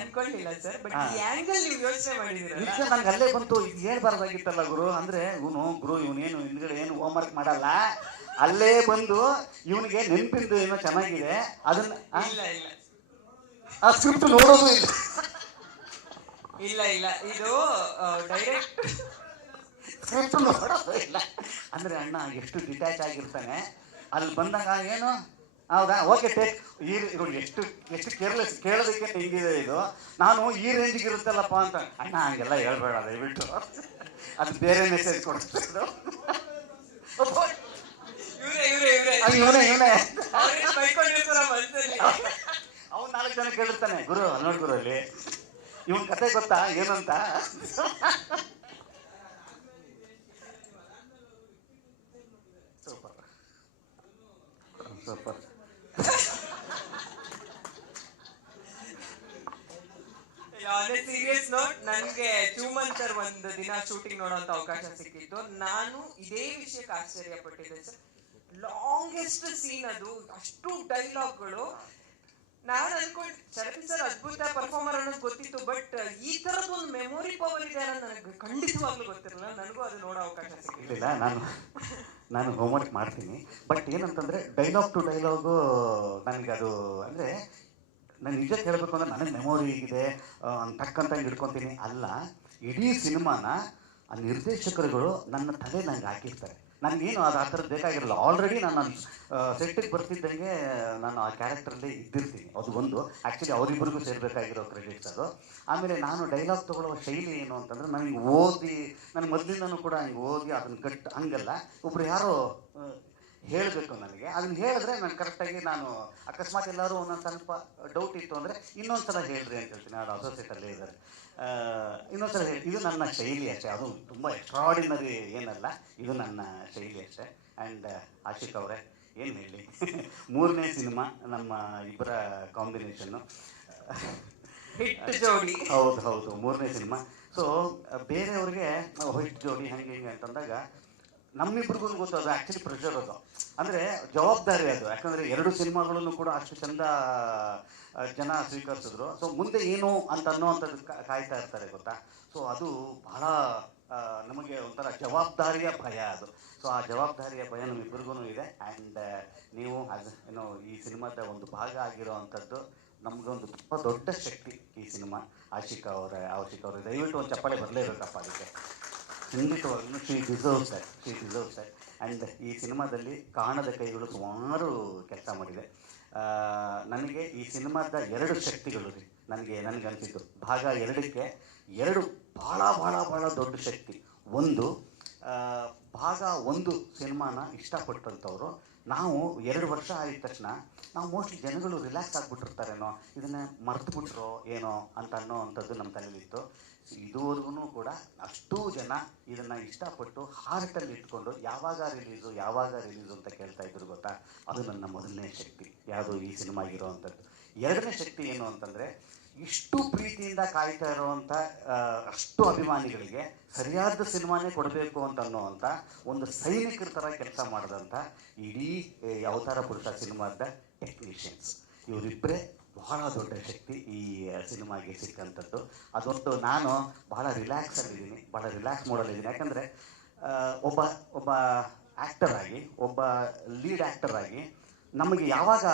ಅನ್ಕೊಂಡಿಲ್ಲ ಸರ್, ಬಟ್ ಈ ಆಂಗಲ್ ನೀವು ಯೋಚನೆ ಮಾಡಿದ್ದೀರಾ? ನಿಜ ನಂಗೆ ಅಲ್ಲೇ ಬಂತು, ಇದು ಹೇಳ್ಬಾರ್ದಾಗಿತ್ತಲ್ಲ ಗುರು. ಅಂದ್ರೆ ಇವನೇನು ಹಿಂದ್ಗಡೆ ಏನು ಹೋಮ್ ವರ್ಕ್ ಮಾಡಲ್ಲ, ಅಲ್ಲೇ ಬಂದು ಇವನಿಗೆ ನೆನಪಿಂದು ಏನೋ ಚೆನ್ನಾಗಿದೆ ಅದನ್ನ ಆ ಸ್ಕ್ರಿಪ್ಟ್ ನೋಡೋದು ಇಲ್ಲ ಇದು ಡೈರೆಕ್ಟ್ ಸ್ಕ್ರಿಪ್ಟ್ ನೋಡೋದು ಇಲ್ಲ. ಅಂದ್ರೆ ಅಣ್ಣ ಎಷ್ಟು ಡಿಟ್ಯಾಚ್ ಆಗಿರ್ತಾನೆ, ಅಲ್ಲಿ ಬಂದಾಗ ಏನು ಹೌದಾ ಓಕೆ ಟೇಕ್ ಎಷ್ಟು ಕೇರ್ಲೆಸ್ ಕೇಳೋದಕ್ಕೆ ಹಿಂಗಿದೆ ಇದು. ನಾನು ಈ ರೇಂಜಿಗೆ ಇರುತ್ತಲ್ಲಪ್ಪ ಅಂತ ಅಣ್ಣ ಹಂಗೆಲ್ಲ ಹೇಳ್ಬೇಡ ದಯವಿಟ್ಟು, ಅದು ಬೇರೆ ಮೆಸೇಜ್ ಕೊಡ್ತಿದ್ದು. ಇವನೇ ಅವ್ನು 4 ಜನ ಕೇಳಿರ್ತಾನೆ, ಗುರು ನೋಡಿ ಗುರು ಅಲ್ಲಿ ಇವನ್ ಕತೆ ಗೊತ್ತಾ ಏನಂತ. ಸೂಪರ್ ಸೀರಿಯಸ್ ನೋಟ್, ನನಗೆ ಚೂಮನ್ ಸರ್ ಒಂದು ದಿನ ಶೂಟಿಂಗ್ ನೋಡುವಂತ ಅವಕಾಶ ಸಿಕ್ಕಿತ್ತು. ನಾನು ಇದೇ ವಿಷಯಕ್ಕೆ ಆಶ್ಚರ್ಯ ಪಟ್ಟಿದ್ದೆ ಸರ್. ಲಾಂಗೆಸ್ಟ್ ಸೀನ್ ಅದು, ಅಷ್ಟು ಡೈಲಾಗ್ಗಳು. ನಾನು ಅನ್ಕೊಂಡು ಶರತ್ ಸರ್ ಅದ್ಭುತ ಪರ್ಫಾರ್ಮರ್ ಅನ್ನೋದು ಗೊತ್ತಿತ್ತು, ಬಟ್ ಈ ತರದೊಂದು ಮೆಮೊರಿ ಪವರ್ ಇದೆ ಅನ್ನೋದು ನನಗೆ ಖಂಡಿತವಾಗ್ಲೂ ಗೊತ್ತಿರಲಿಲ್ಲ. ನನಗೂ ಅದು ನೋಡೋ ಅವಕಾಶ ಸಿಕ್ಕಿಲ್ಲ. ನಾನು ಹೋಮ್ವರ್ಕ್ ಮಾಡ್ತೀನಿ, ಬಟ್ ಏನಂತಂದ್ರೆ ಡೈಲಾಗ್ ಟು ಡೈಲಾಗು ನನಗೆ ಅದು ಅಂದರೆ ನಾನು ನಿಜ ಹೇಳಬೇಕು ಅಂದ್ರೆ ನನಗೆ ಮೆಮೊರಿ ಇದೆ ಟಕ್ಕಂತ ಹಿಡ್ಕೊತೀನಿ ಅಲ್ಲ. ಇಡೀ ಸಿನಿಮಾನ ಆ ನಿರ್ದೇಶಕರುಗಳು ನನ್ನ ತಲೆ ನಂಗೆ ಹಾಕಿರ್ತಾರೆ. ನನಗೇನು ಅದು ಆ ಥರದ್ದು ಬೇಕಾಗಿರಲ್ಲ. ಆಲ್ರೆಡಿ ನಾನು ಸೆಟ್ಟಿಗೆ ಬರ್ತಿದ್ದಂಗೆ ನಾನು ಆ ಕ್ಯಾರೆಕ್ಟ್ರಲ್ಲಿ ಇದ್ದಿರ್ತೀನಿ. ಅದು ಒಂದು ಆ್ಯಕ್ಚುಲಿ ಅವರಿಬ್ಬರಿಗೂ ಸೇರಬೇಕಾಗಿರೋ ಕ್ರೆಡಿಟ್ಸ್ ಅದು. ಆಮೇಲೆ ನಾನು ಡೈಲಾಗ್ ತೊಗೊಳ್ಳೋ ಶೈಲಿ ಏನು ಅಂತಂದರೆ ನನಗೆ ನಾನು ಮೊದಲಿಂದನೂ ಕೂಡ ಹಿಂಗೆ ಓದಿ ಅದನ್ನು ಹಂಗಲ್ಲ. ಒಬ್ರು ಯಾರೋ ಹೇಳಬೇಕು ನನಗೆ, ಅದನ್ನು ಹೇಳಿದ್ರೆ ನಾನು ಕರೆಕ್ಟಾಗಿ ನಾನು ಅಕಸ್ಮಾತ್ ಎಲ್ಲರೂ ಒಂದೊಂದು ಸ್ವಲ್ಪ ಡೌಟ್ ಇತ್ತು ಅಂದರೆ ಇನ್ನೊಂದು ಸಲ ಹೇಳ್ರಿ ಅಂತ ಹೇಳ್ತೀನಿ. ಅದು ಅಸೋಸಿಯೇಟಲ್ಲೇ ಇದ್ದಾರೆ, ಇನ್ನೊಂದು ಸಲ ಹೇಳಿ. ಇದು ನನ್ನ ಶೈಲಿ ಅಷ್ಟೇ, ಅದು ತುಂಬ ಎಕ್ಸ್ಟ್ರಾಡಿನರಿ ಏನಲ್ಲ, ಇದು ನನ್ನ ಶೈಲಿ ಅಷ್ಟೇ. ಆ್ಯಂಡ್ ಆಶಿಕ್ ಅವರೇ ಏನು ಹೇಳಿ, 3ನೇ ಸಿನಿಮಾ ನಮ್ಮ ಇಬ್ಬರ ಕಾಂಬಿನೇಷನ್ನು ಜೋಡಿ. ಹೌದು 3ನೇ ಸಿನಿಮಾ. ಸೊ ಬೇರೆಯವ್ರಿಗೆ ಹಿಟ್ ಜೋಡಿ ಹೆಂಗೆ ಅಂತಂದಾಗ ನಮ್ಮಿಬ್ರಿಗೂ ಗೊತ್ತು ಅದು ಆ್ಯಕ್ಚುಲಿ ಪ್ರೆಷರ್ ಅದು, ಅಂದರೆ ಜವಾಬ್ದಾರಿ ಅದು. ಯಾಕಂದರೆ 2 ಸಿನಿಮಾಗಳನ್ನು ಕೂಡ ಅಷ್ಟು ಚಂದ ಜನ ಸ್ವೀಕರಿಸಿದ್ರು. ಸೊ ಮುಂದೆ ಏನು ಅಂತ ಅನ್ನೋವಂಥದ್ದು ಕಾಯ್ತಾ ಇರ್ತಾರೆ ಗೊತ್ತಾ. ಸೊ ಅದು ಬಹಳ ನಮಗೆ ಒಂಥರ ಜವಾಬ್ದಾರಿಯ ಭಯ ಅದು. ಸೊ ಆ ಜವಾಬ್ದಾರಿಯ ಭಯ ನಮ್ಮಿಬ್ಬರಿಗೂ ಇದೆ. ಆ್ಯಂಡ್ ನೀವು ಏನೋ ಈ ಸಿನಿಮಾದ ಒಂದು ಭಾಗ ಆಗಿರೋ ಅಂಥದ್ದು ನಮಗೊಂದು ತುಂಬ ದೊಡ್ಡ ಶಕ್ತಿ ಈ ಸಿನಿಮಾ. ಆಶಿಕ್ ಅವರೇ ದಯವಿಟ್ಟು ಒಂದು ಚಪ್ಪಾಳೆ ಬರಲೇಬೇಕಪ್ಪ ಅದಕ್ಕೆ. ಖಂಡಿತವಾಗ್ಲೂ ಶಿ ಡಿಸರ್ವ್ಸ್ ದಟ್. ಆ್ಯಂಡ್ ಈ ಸಿನಿಮಾದಲ್ಲಿ ಕಾಣದ ಕೈಗಳು ಸುಮಾರು ಕೆಲಸ ಮಾಡಿದೆ. ನನಗೆ ಈ ಸಿನಿಮಾದ 2 ಶಕ್ತಿಗಳು ರೀ ನನಗೆ ಅನಿಸಿದ್ದು. ಭಾಗ 2ಕ್ಕೆ 2 ಭಾಳ ದೊಡ್ಡ ಶಕ್ತಿ. ಒಂದು ಭಾಗ 1 ಸಿನಿಮಾನ ಇಷ್ಟಪಟ್ಟಂಥವ್ರು ನಾವು 2 ವರ್ಷ ಆಗಿದ ತಕ್ಷಣ ನಾವು ಮೋಸ್ಟ್ಲಿ ಜನಗಳು ರಿಲ್ಯಾಕ್ಸ್ ಆಗಿಬಿಟ್ಟಿರ್ತಾರೇನೋ, ಇದನ್ನು ಮರೆತುಬಿಟ್ರೋ ಏನೋ ಅಂತ ಅನ್ನೋ ಅಂಥದ್ದು ನಮ್ಮ ತಲೆಯಲ್ಲಿತ್ತು. ಇದುವರೆಗೂ ಕೂಡ ಅಷ್ಟೂ ಜನ ಇದನ್ನು ಇಷ್ಟಪಟ್ಟು ಹಾರ್ಟಲ್ಲಿ ಇಟ್ಕೊಂಡು ಯಾವಾಗ ರಿಲೀಸು ಅಂತ ಕೇಳ್ತಾ ಇದ್ರು ಗೊತ್ತಾ. ಅದು ನನ್ನ ಮೊದಲನೇ ಶಕ್ತಿ ಯಾವುದು ಈ ಸಿನಿಮಾಗಿರೋ ಅಂಥದ್ದು. 2ನೇ ಶಕ್ತಿ ಏನು ಅಂತಂದರೆ ಇಷ್ಟು ಪ್ರೀತಿಯಿಂದ ಕಾಯ್ತಾ ಇರುವಂಥ ಅಷ್ಟು ಅಭಿಮಾನಿಗಳಿಗೆ ಸರಿಯಾದ ಸಿನಿಮಾನೇ ಕೊಡಬೇಕು ಅಂತ ಅನ್ನೋವಂಥ ಒಂದು ಸೈನಿಕರ ಥರ ಕೆಲಸ ಮಾಡಿದಂಥ ಇಡೀ ಅವತಾರ ಪುರುಷ ಸಿನಿಮಾದ ಟೆಕ್ನಿಷಿಯನ್ಸ್ ಇವರಿಬ್ಬರೇ ಬಹಳ ದೊಡ್ಡ ಶಕ್ತಿ ಈ ಸಿನಿಮಾಗೆ ಸಿಕ್ಕಂಥದ್ದು. ಅದೊಂದು ನಾನು ಬಹಳ ರಿಲ್ಯಾಕ್ಸ್ ಆಗಿದ್ದೀನಿ, ಬಹಳ ರಿಲ್ಯಾಕ್ಸ್ ಮೋಡಲ್ಲಿದ್ದೀನಿ. ಯಾಕಂದರೆ ಒಬ್ಬ ಆ್ಯಕ್ಟರ್ ಆಗಿ, ಒಬ್ಬ ಲೀಡ್ ಆ್ಯಕ್ಟರ್ ಆಗಿ ನಮಗೆ ಯಾವಾಗ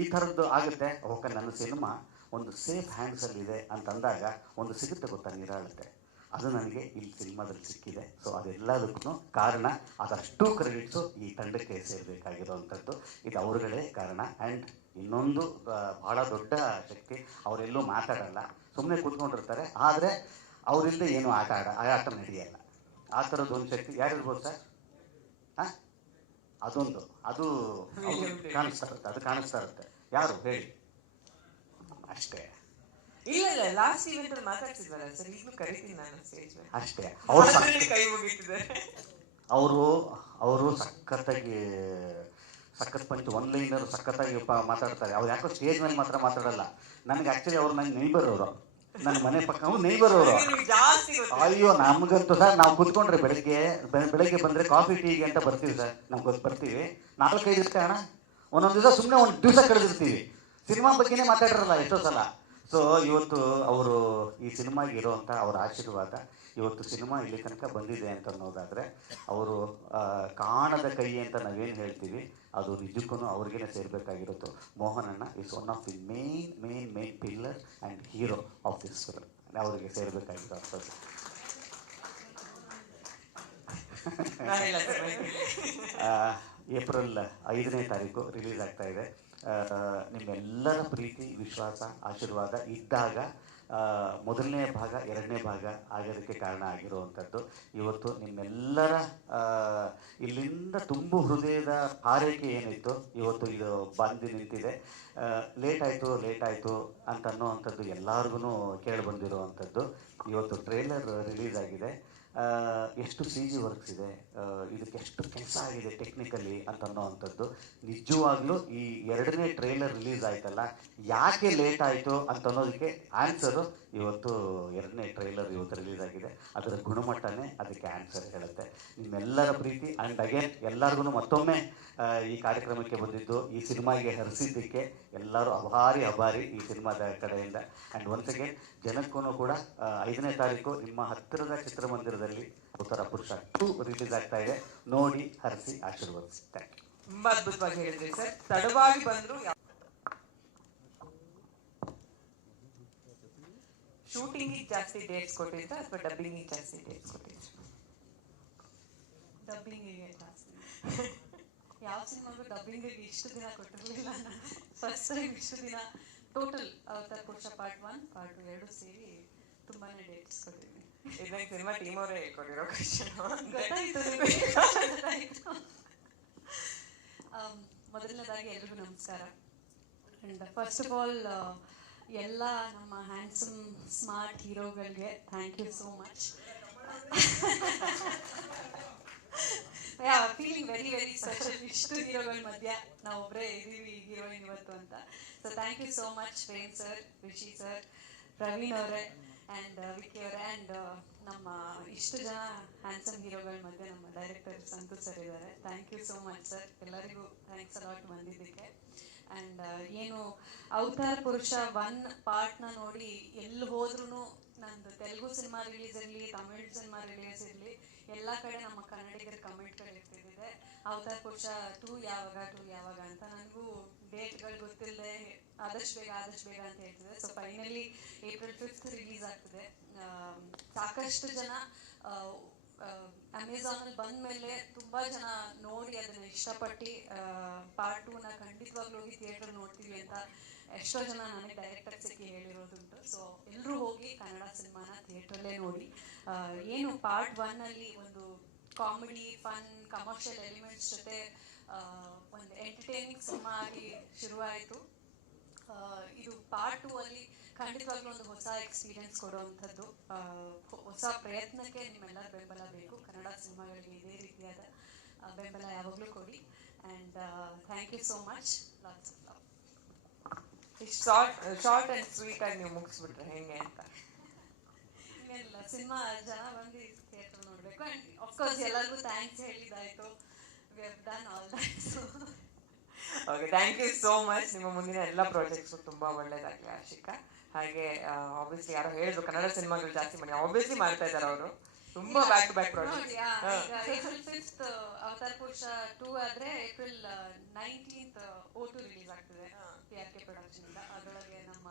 ಈ ಥರದ್ದು ಆಗುತ್ತೆ, ಓಕೆ ನನ್ನ ಸಿನಿಮಾ ಒಂದು ಸೇಫ್ ಹ್ಯಾಂಡ್ಸಲ್ಲಿದೆ ಅಂತಂದಾಗ ಒಂದು ಸಿಗುತ್ತೆ ಗೊತ್ತಾ, ನೀರಾಳುತ್ತೆ. ಅದು ನನಗೆ ಇಲ್ಲಿ ಸಿನಿಮಾದಲ್ಲಿ ಸಿಕ್ಕಿದೆ. ಸೊ ಅದೆಲ್ಲದಕ್ಕೂ ಕಾರಣ, ಅದಷ್ಟು ಕ್ರೆಡಿಟ್ಸು ಈ ತಂಡಕ್ಕೆ ಸೇರಬೇಕಾಗಿರೋವಂಥದ್ದು. ಇದು ಅವ್ರುಗಳೇ ಕಾರಣ. ಆ್ಯಂಡ್ ಇನ್ನೊಂದು ಭಾಳ ದೊಡ್ಡ ಶಕ್ತಿ, ಅವರೆಲ್ಲೂ ಮಾತಾಡಲ್ಲ, ಸುಮ್ಮನೆ ಕೂತ್ಕೊಂಡಿರ್ತಾರೆ. ಆದರೆ ಅವರಿಲ್ಲದೆ ಏನು ಆಟ ನಡೆಯಲ್ಲ. ಆ ಥರದ್ದು ಒಂದು ಶಕ್ತಿ ಯಾರಿರ್ಬೋದು ಸರ್? ಹಾಂ, ಅದು ಕಾಣಿಸ್ತಾ ಇರುತ್ತೆ. ಯಾರು ಹೇಳಿ? ಅಷ್ಟೇ. ಇಲ್ಲ ಲಾಸ್ಟ್ ಈವೆಂಟ್ ಅಲ್ಲಿ ಮಾತಾಡ್ತಿದ್ವಲ್ಲ ಸರ್, ಈಗಲೂ ಕರಿತೀನಿ ನಾನು ಸ್ಟೇಜ್ ಮೇಲೆ. ಅಷ್ಟೇ. ಕೈ ಮುಗಿತಿದ್ದಾರೆ ಅವರು ಸಖತ್ ಪಂಚ್ ಒನ್ ಲೈನರ್ ಸಖತ್ತಾಗಿ ಮಾತಾಡ್ತಾರೆ. ಅವ್ರು ಯಾಕೋ ಸ್ಟೇಜ್ ಮೇಲೆ ಮಾತ್ರ ಮಾತಾಡಲ್ಲ. ನನಗೆ ಆ್ಯಕ್ಚುಲಿ ಅವ್ರು ನನ್ನ ನೇಬರ್ ಅವರು, ನನ್ನ ಮನೆ ಪಕ್ಕ ನೇಬರ್ ಅವರು. ಅಯ್ಯೋ ನಮಗಂತೂ ಸರ್, ನಾವು ಕೂತ್ಕೊಂಡ್ರೆ ಬೆಳಗ್ಗೆ ಬಂದರೆ ಕಾಫಿ ಟೀಗೆ ಅಂತ ಬರ್ತೀವಿ ಸರ್. ನಮ್ಗೆ ಬರ್ತೀವಿ 4-5 ದಿವಸ ಅಣ್ಣ, ಒಂದೊಂದು ದಿವಸ ಸುಮ್ಮನೆ ಒಂದು ದಿವಸ ಕಳೆದಿರ್ತೀವಿ, ಸಿನಿಮಾ ಬಗ್ಗೆನೇ ಮಾತಾಡಿರಲ್ಲ ಎಷ್ಟೋ ಸಲ. ಸೊ ಇವತ್ತು ಅವರು ಈ ಸಿನಿಮಾಗೆ ಇರೋವಂಥ ಅವರ ಆಶೀರ್ವಾದ, ಇವತ್ತು ಸಿನಿಮಾ ಇಲ್ಲಿ ತನಕ ಬಂದಿದೆ ಅಂತ ಅನ್ನೋದಾದರೆ, ಅವರು ಕಾಣದ ಕೈ ಅಂತ ನಾವೇನು ಹೇಳ್ತೀವಿ, ಅದು ನಿಜಕ್ಕೂ ಅವ್ರಿಗೇನೆ ಸೇರಬೇಕಾಗಿರುತ್ತೋ. ಮೋಹನ್ ಅಣ್ಣ is one of the main pillar and hero of this film. ಅವರಿಗೆ ಸೇರಬೇಕಾಗಿರೋಂಥದ್ದು. ಏಪ್ರಿಲ್ 5ನೇ ತಾರೀಕು ರಿಲೀಸ್ ಆಗ್ತಾ ಇದೆ. ನಿಮ್ಮೆಲ್ಲರ ಪ್ರೀತಿ, ವಿಶ್ವಾಸ, ಆಶೀರ್ವಾದ ಇದ್ದಾಗ ಮೊದಲನೇ ಭಾಗ 2ನೇ ಭಾಗ ಆಗೋದಕ್ಕೆ ಕಾರಣ ಆಗಿರುವಂಥದ್ದು. ಇವತ್ತು ನಿಮ್ಮೆಲ್ಲರ ಇಲ್ಲಿಂದ ತುಂಬು ಹೃದಯದ ಹಾರೈಕೆ ಏನಿತ್ತು, ಇವತ್ತು ಇದು ಬಂದು ನಿಂತಿದೆ. ಲೇಟ್ ಆಯಿತು ಅಂತ ಅನ್ನೋವಂಥದ್ದು ಎಲ್ಲರಿಗೂ ಕೇಳಿ ಬಂದಿರುವಂಥದ್ದು. ಇವತ್ತು ಟ್ರೇಲರ್ ರಿಲೀಸ್ ಆಗಿದೆ. ಎಷ್ಟು CG ವರ್ಕ್ಸ್ ಇದೆ, ಇದಕ್ಕೆ ಎಷ್ಟು ಕೆಲಸ ಆಗಿದೆ ಟೆಕ್ನಿಕಲಿ ಅಂತ ಅನ್ನೋವಂಥದ್ದು. ನಿಜವಾಗ್ಲೂ ಈ 2ನೇ ಟ್ರೇಲರ್ ರಿಲೀಸ್ ಆಯ್ತಲ್ಲ, ಯಾಕೆ ಲೇಟ್ ಆಯಿತು ಅಂತ ಅನ್ನೋದಕ್ಕೆ ಆನ್ಸರು ಇವತ್ತು 2ನೇ ಟ್ರೇಲರ್ ಇವತ್ತು ರಿಲೀಸ್ ಆಗಿದೆ. ಅದರ ಗುಣಮಟ್ಟನೇ ಅದಕ್ಕೆ ಆನ್ಸರ್ ಹೇಳುತ್ತೆ. ನಿಮ್ಮೆಲ್ಲರ ಪ್ರೀತಿ ಆ್ಯಂಡ್ ಅಗೇನ್ ಎಲ್ಲರಿಗೂ ಮತ್ತೊಮ್ಮೆ ಈ ಕಾರ್ಯಕ್ರಮಕ್ಕೆ ಬಂದಿದ್ದು, ಈ ಸಿನಿಮಾಗೆ ಹರಿಸಿದ್ದಕ್ಕೆ ಎಲ್ಲರೂ ಅಭಾರಿ ಈ ಸಿನಿಮಾದ ಕಡೆಯಿಂದ. ಆ್ಯಂಡ್ ಒನ್ಸ್ ಅಗೇನ್ ಜನಕ್ಕೂ ಕೂಡ 5ನೇ ತಾರೀಕು ನಿಮ್ಮ ಹತ್ತಿರದ ಚಿತ್ರಮಂದಿರದಲ್ಲಿ ಅವತಾರ ಪುರುಷ 2 ರಿಲೀಸ್ ಆಗ್ತಾ ಇದೆ. ನೋಡಿ, ಹರಿಸಿ, ಆಶೀರ್ವದಿಸಿ. Thank you. ತುಂಬಾ ಅದ್ಭುತವಾಗಿ ಹೇಳಿದ್ರಿ ಸರ್. ತಡವಾಗಿ ಬಂದ್ರು, ಶೂಟಿಂಗಿಗೆ ಜಾಸ್ತಿ ಡೇಟ್ಸ್ ಕೊಟ್ಟಿದ್ದ ಅಥವಾ ಡಬ್ಬಿಂಗಿಗೆ ಜಾಸ್ತಿ ಡೇಟ್ಸ್ ಕೊಟ್ಟಿದ್ರು? ಡಬ್ಬಿಂಗಿಗೆ ಜಾಸ್ತಿ. ಯಾವ ಸಿನಿಮಾಗೂ ಡಬ್ಬಿಂಗಿಗೆ ಇಷ್ಟು ದಿನ ಕೊಟ್ಟಿರಲಿಲ್ಲ. ಫಸ್ಟ್ ಟೈಮ್ ಇಷ್ಟು ದಿನ ಟೋಟಲ್ ಅವತಾರ ಪುರುಷ ಪಾರ್ಟ್ 1 ಪಾರ್ಟ್ 2 ಎರಡು ಸೇರಿ ತುಂಬಾನೇ ಡೇಟ್ಸ್ ಕೊಟ್ಟಿದ್ದೀನಿ. ಇದನ್ನ ಸಿನಿಮಾ ಟೀಮ್ ಅವರೇ ಕೊಟ್ಟಿರೋ ಕ್ವೆಶ್ಚನ್ ಗೊತ್ತಾಯ್ತು. ಮೊದಲನೇದಾಗಿ ಎಲ್ರಿಗೂ ನಮಸ್ಕಾರ. ಆ್ಯಂಡ್ ಫಸ್ಟ್ ಆಫ್ ಆಲ್ ಎಲ್ಲ ನಮ್ಮ ಹ್ಯಾಂಡ್ಸಮ್ ಸ್ಮಾರ್ಟ್ ಹೀರೋಗಳಿಗೆ thank you so much. Feeling very special. ಇಷ್ಟು ಹೀರೋಗಳ ಮಧ್ಯ ನಾವು ಒಬ್ಬರೇ ಇದ್ದೀವಿ ಹೀರೋಯಿನ್ ಇವತ್ತು ಅಂತ. So thank you so much Prem sir, Rishi sir, Praveen ಅವರೇ ಆ್ಯಂಡ್ ವಿಕ್ಕಿ ಅವರೇ ಆ್ಯಂಡ್ ನಮ್ಮ ಇಷ್ಟು ಜನ ಹ್ಯಾಂಡ್ಸಮ್ ಹೀರೋಗಳ ಮಧ್ಯೆ ನಮ್ಮ ಡೈರೆಕ್ಟರ್ ಸಂತು ಸರ್ ಇದ್ದಾರೆ. Thank you so much sir. ಎಲ್ಲರಿಗೂ ಥ್ಯಾಂಕ್ಸ್ ಅಲಾಟ್ ಬಂದಿದ್ದಕ್ಕೆ. ಆ್ಯಂಡ್ ಏನು ಅವತಾರ ಪುರುಷ 1 ಪಾರ್ಟ್ನ ನೋಡಿ ಎಲ್ಲಿ ಹೋದ್ರೂ, ನಂದು ತೆಲುಗು ಸಿನಿಮಾ ರಿಲೀಸ್ ಇರಲಿ, ತಮಿಳ್ ಸಿನಿಮಾ ರಿಲೀಸ್ ಇರಲಿ, ಎಲ್ಲ ಕಡೆ ನಮ್ಮ ಕನ್ನಡಿಗರ ಕಮೆಂಟ್ಗಳು ಇರ್ತಿದ್ದಿದೆ, ಅವತಾರ ಪುರುಷ 2 ಯಾವಾಗ ಅಂತ. ನನಗೂ ಡೇಟ್ಗಳು ಗೊತ್ತಿಲ್ಲದೆ ಆದಷ್ಟು ಬೇಗ ಅಂತ ಹೇಳ್ತಿದೆ. So finally April 5th release ಆಗ್ತಿದೆ. ಸಾಕಷ್ಟು ಜನ ಅಮೆಝಾನಲ್ಲಿ ಬಂದ ಮೇಲೆ ತುಂಬ ಜನ ನೋಡಿ ಅದನ್ನು ಇಷ್ಟಪಟ್ಟು ಪಾರ್ಟ್ 2ನ ಖಂಡಿತವಾಗ್ಲೂ ಹೋಗಿ ಥಿಯೇಟ್ರ್ ನೋಡ್ತೀವಿ ಅಂತ ಎಷ್ಟೋ ಜನ ನನಗೆ ಡೈರೆಕ್ಟಾಗಿ ಸಿಕ್ಕಿ ಹೇಳಿರೋದುಂಟು. ಸೊ ಎಲ್ಲರೂ ಹೋಗಿ ಕನ್ನಡ ಸಿನಿಮಾನ ಥಿಯೇಟ್ರಲ್ಲೇ ನೋಡಿ. ಏನು ಪಾರ್ಟ್ 1ನಲ್ಲಿ ಒಂದು ಕಾಮಿಡಿ, ಫನ್, ಕಮರ್ಷಿಯಲ್ ಎಲಿಮೆಂಟ್ಸ್ ಜೊತೆ ಒಂದು ಎಂಟರ್ಟೈನಿಂಗ್ ಸಿನಿಮಾ ಆಗಿ ಶುರುವಾಯಿತು. ಇದು ಪಾರ್ಟ್ 2 ಅಲ್ಲಿ ಖಂಡಿತವಾಗ್ಲೂ ಒಂದು ಹೊಸ ಎಕ್ಸ್ಪೀರಿಯನ್ಸ್ ಕೊಡುವಂಥದ್ದು, ಹೊಸ ಪ್ರಯತ್ನಕ್ಕೆ ನಿಮ್ಮೆಲ್ಲರ ಬೆಂಬಲ ಬೇಕು. ಕನ್ನಡ ಸಿನಿಮಾಗಳಿಗೆ ಇದೇ ರೀತಿಯಾದ ಬೆಂಬಲ ಯಾವಾಗಲೂ ಕೊಡಿ. And thank you so much. Lots of love. ಇಷ್ಟು ಶಾರ್ಟ್ ಅಂಡ್ ಸ್ವೀಟ್ ಆಗಿ ನೀವು ಮುಗಿಸ್ಬಿಟ್ರೆ ಹೆಂಗೆ ಅಂತ. ಇಲ್ಲ, ಸಿನಿಮಾ ಜನ ಬಂದು ಥಿಯೇಟರ್ ನೋಡಬೇಕು. ಆ್ಯಂಡ್ ಅಫ್ಕೋರ್ಸ್ ಎಲ್ಲರಿಗೂ ಥ್ಯಾಂಕ್ಸ್ ಹೇಳಿದ್ದಾಯಿತು. We have done all that. So okay, thank you so much. ನಿಮ್ಮ ಮುಂದಿನ ಎಲ್ಲ ಪ್ರಾಜೆಕ್ಟ್ಸು ತುಂಬ ಒಳ್ಳೇದಾಗಲಿ ಆಶಿಕಾ. ಹಾಗೆ ಆಬ್ವಿಯಸ್ಲಿ ಯಾರೋ ಹೇಳಿದ್ರು ಕನ್ನಡ ಸಿನಿಮಾಗಳು ಜಾಸ್ತಿ ಮಾಡಿ, ಆಬ್ವಿಯಸ್ಲಿ ಮಾಡ್ತಾ ಇದ್ದಾರೆ ಅವರು. ತುಂಬಾ back to back project. April 5th Avatara Purusha 2 ಆದ್ರೆ ಏಪ್ರಿಲ್ 19th O2 ರಿಲೀಸ್ ಆಗ್ತಿದೆ PRK ಪ್ರೊಡಕ್ಷನ್ ಇಂದ. ಅದರೊಳಗೆ ನಮ್ಮ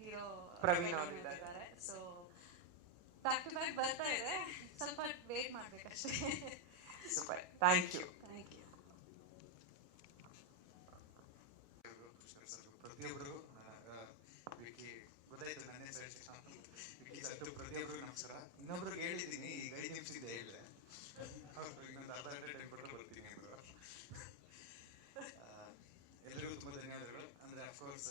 ಹೀರೋ ಪ್ರವೀಣ್ ಅವರು ಇದ್ದಾರೆ. ಸೊ ಬ್ಯಾಕ್ ಟು ಬ್ಯಾಕ್ ಬರ್ತಾ ಇದೆ, ಸ್ವಲ್ಪ ವೇಟ್ ಮಾಡ್ಬೇಕಷ್ಟೇ. Super, thank you. Thank you. ಪ್ರತಿಯೊಬ್ಬರು ವಿಕಿ ಗೊತ್ತಾಯ್ತು, ನನ್ನ ಹೆಸರು ವಿಕಿ ಸತ್ತು. ಪ್ರತಿಯೊಬ್ಬರು ನಮಸ್ಕಾರ. ಇನ್ನೊಬ್ರಿಗೆ ಹೇಳಿದ್ದೀನಿ, ಈಗ 5 ನಿಮಿಷದಿಂದ ಹೇಳಿದೆ. ಇನ್ನೊಂದು ಅರ್ಧ ಗಂಟೆ ಟೈಮ್ ಕೊಟ್ಟು ಬರ್ತೀನಿ ಅಂದರು. ಎಲ್ಲರಿಗೂ ತುಂಬ ಧನ್ಯವಾದಗಳು. ಅಂದರೆ ಅಫ್ಕೋರ್ಸ್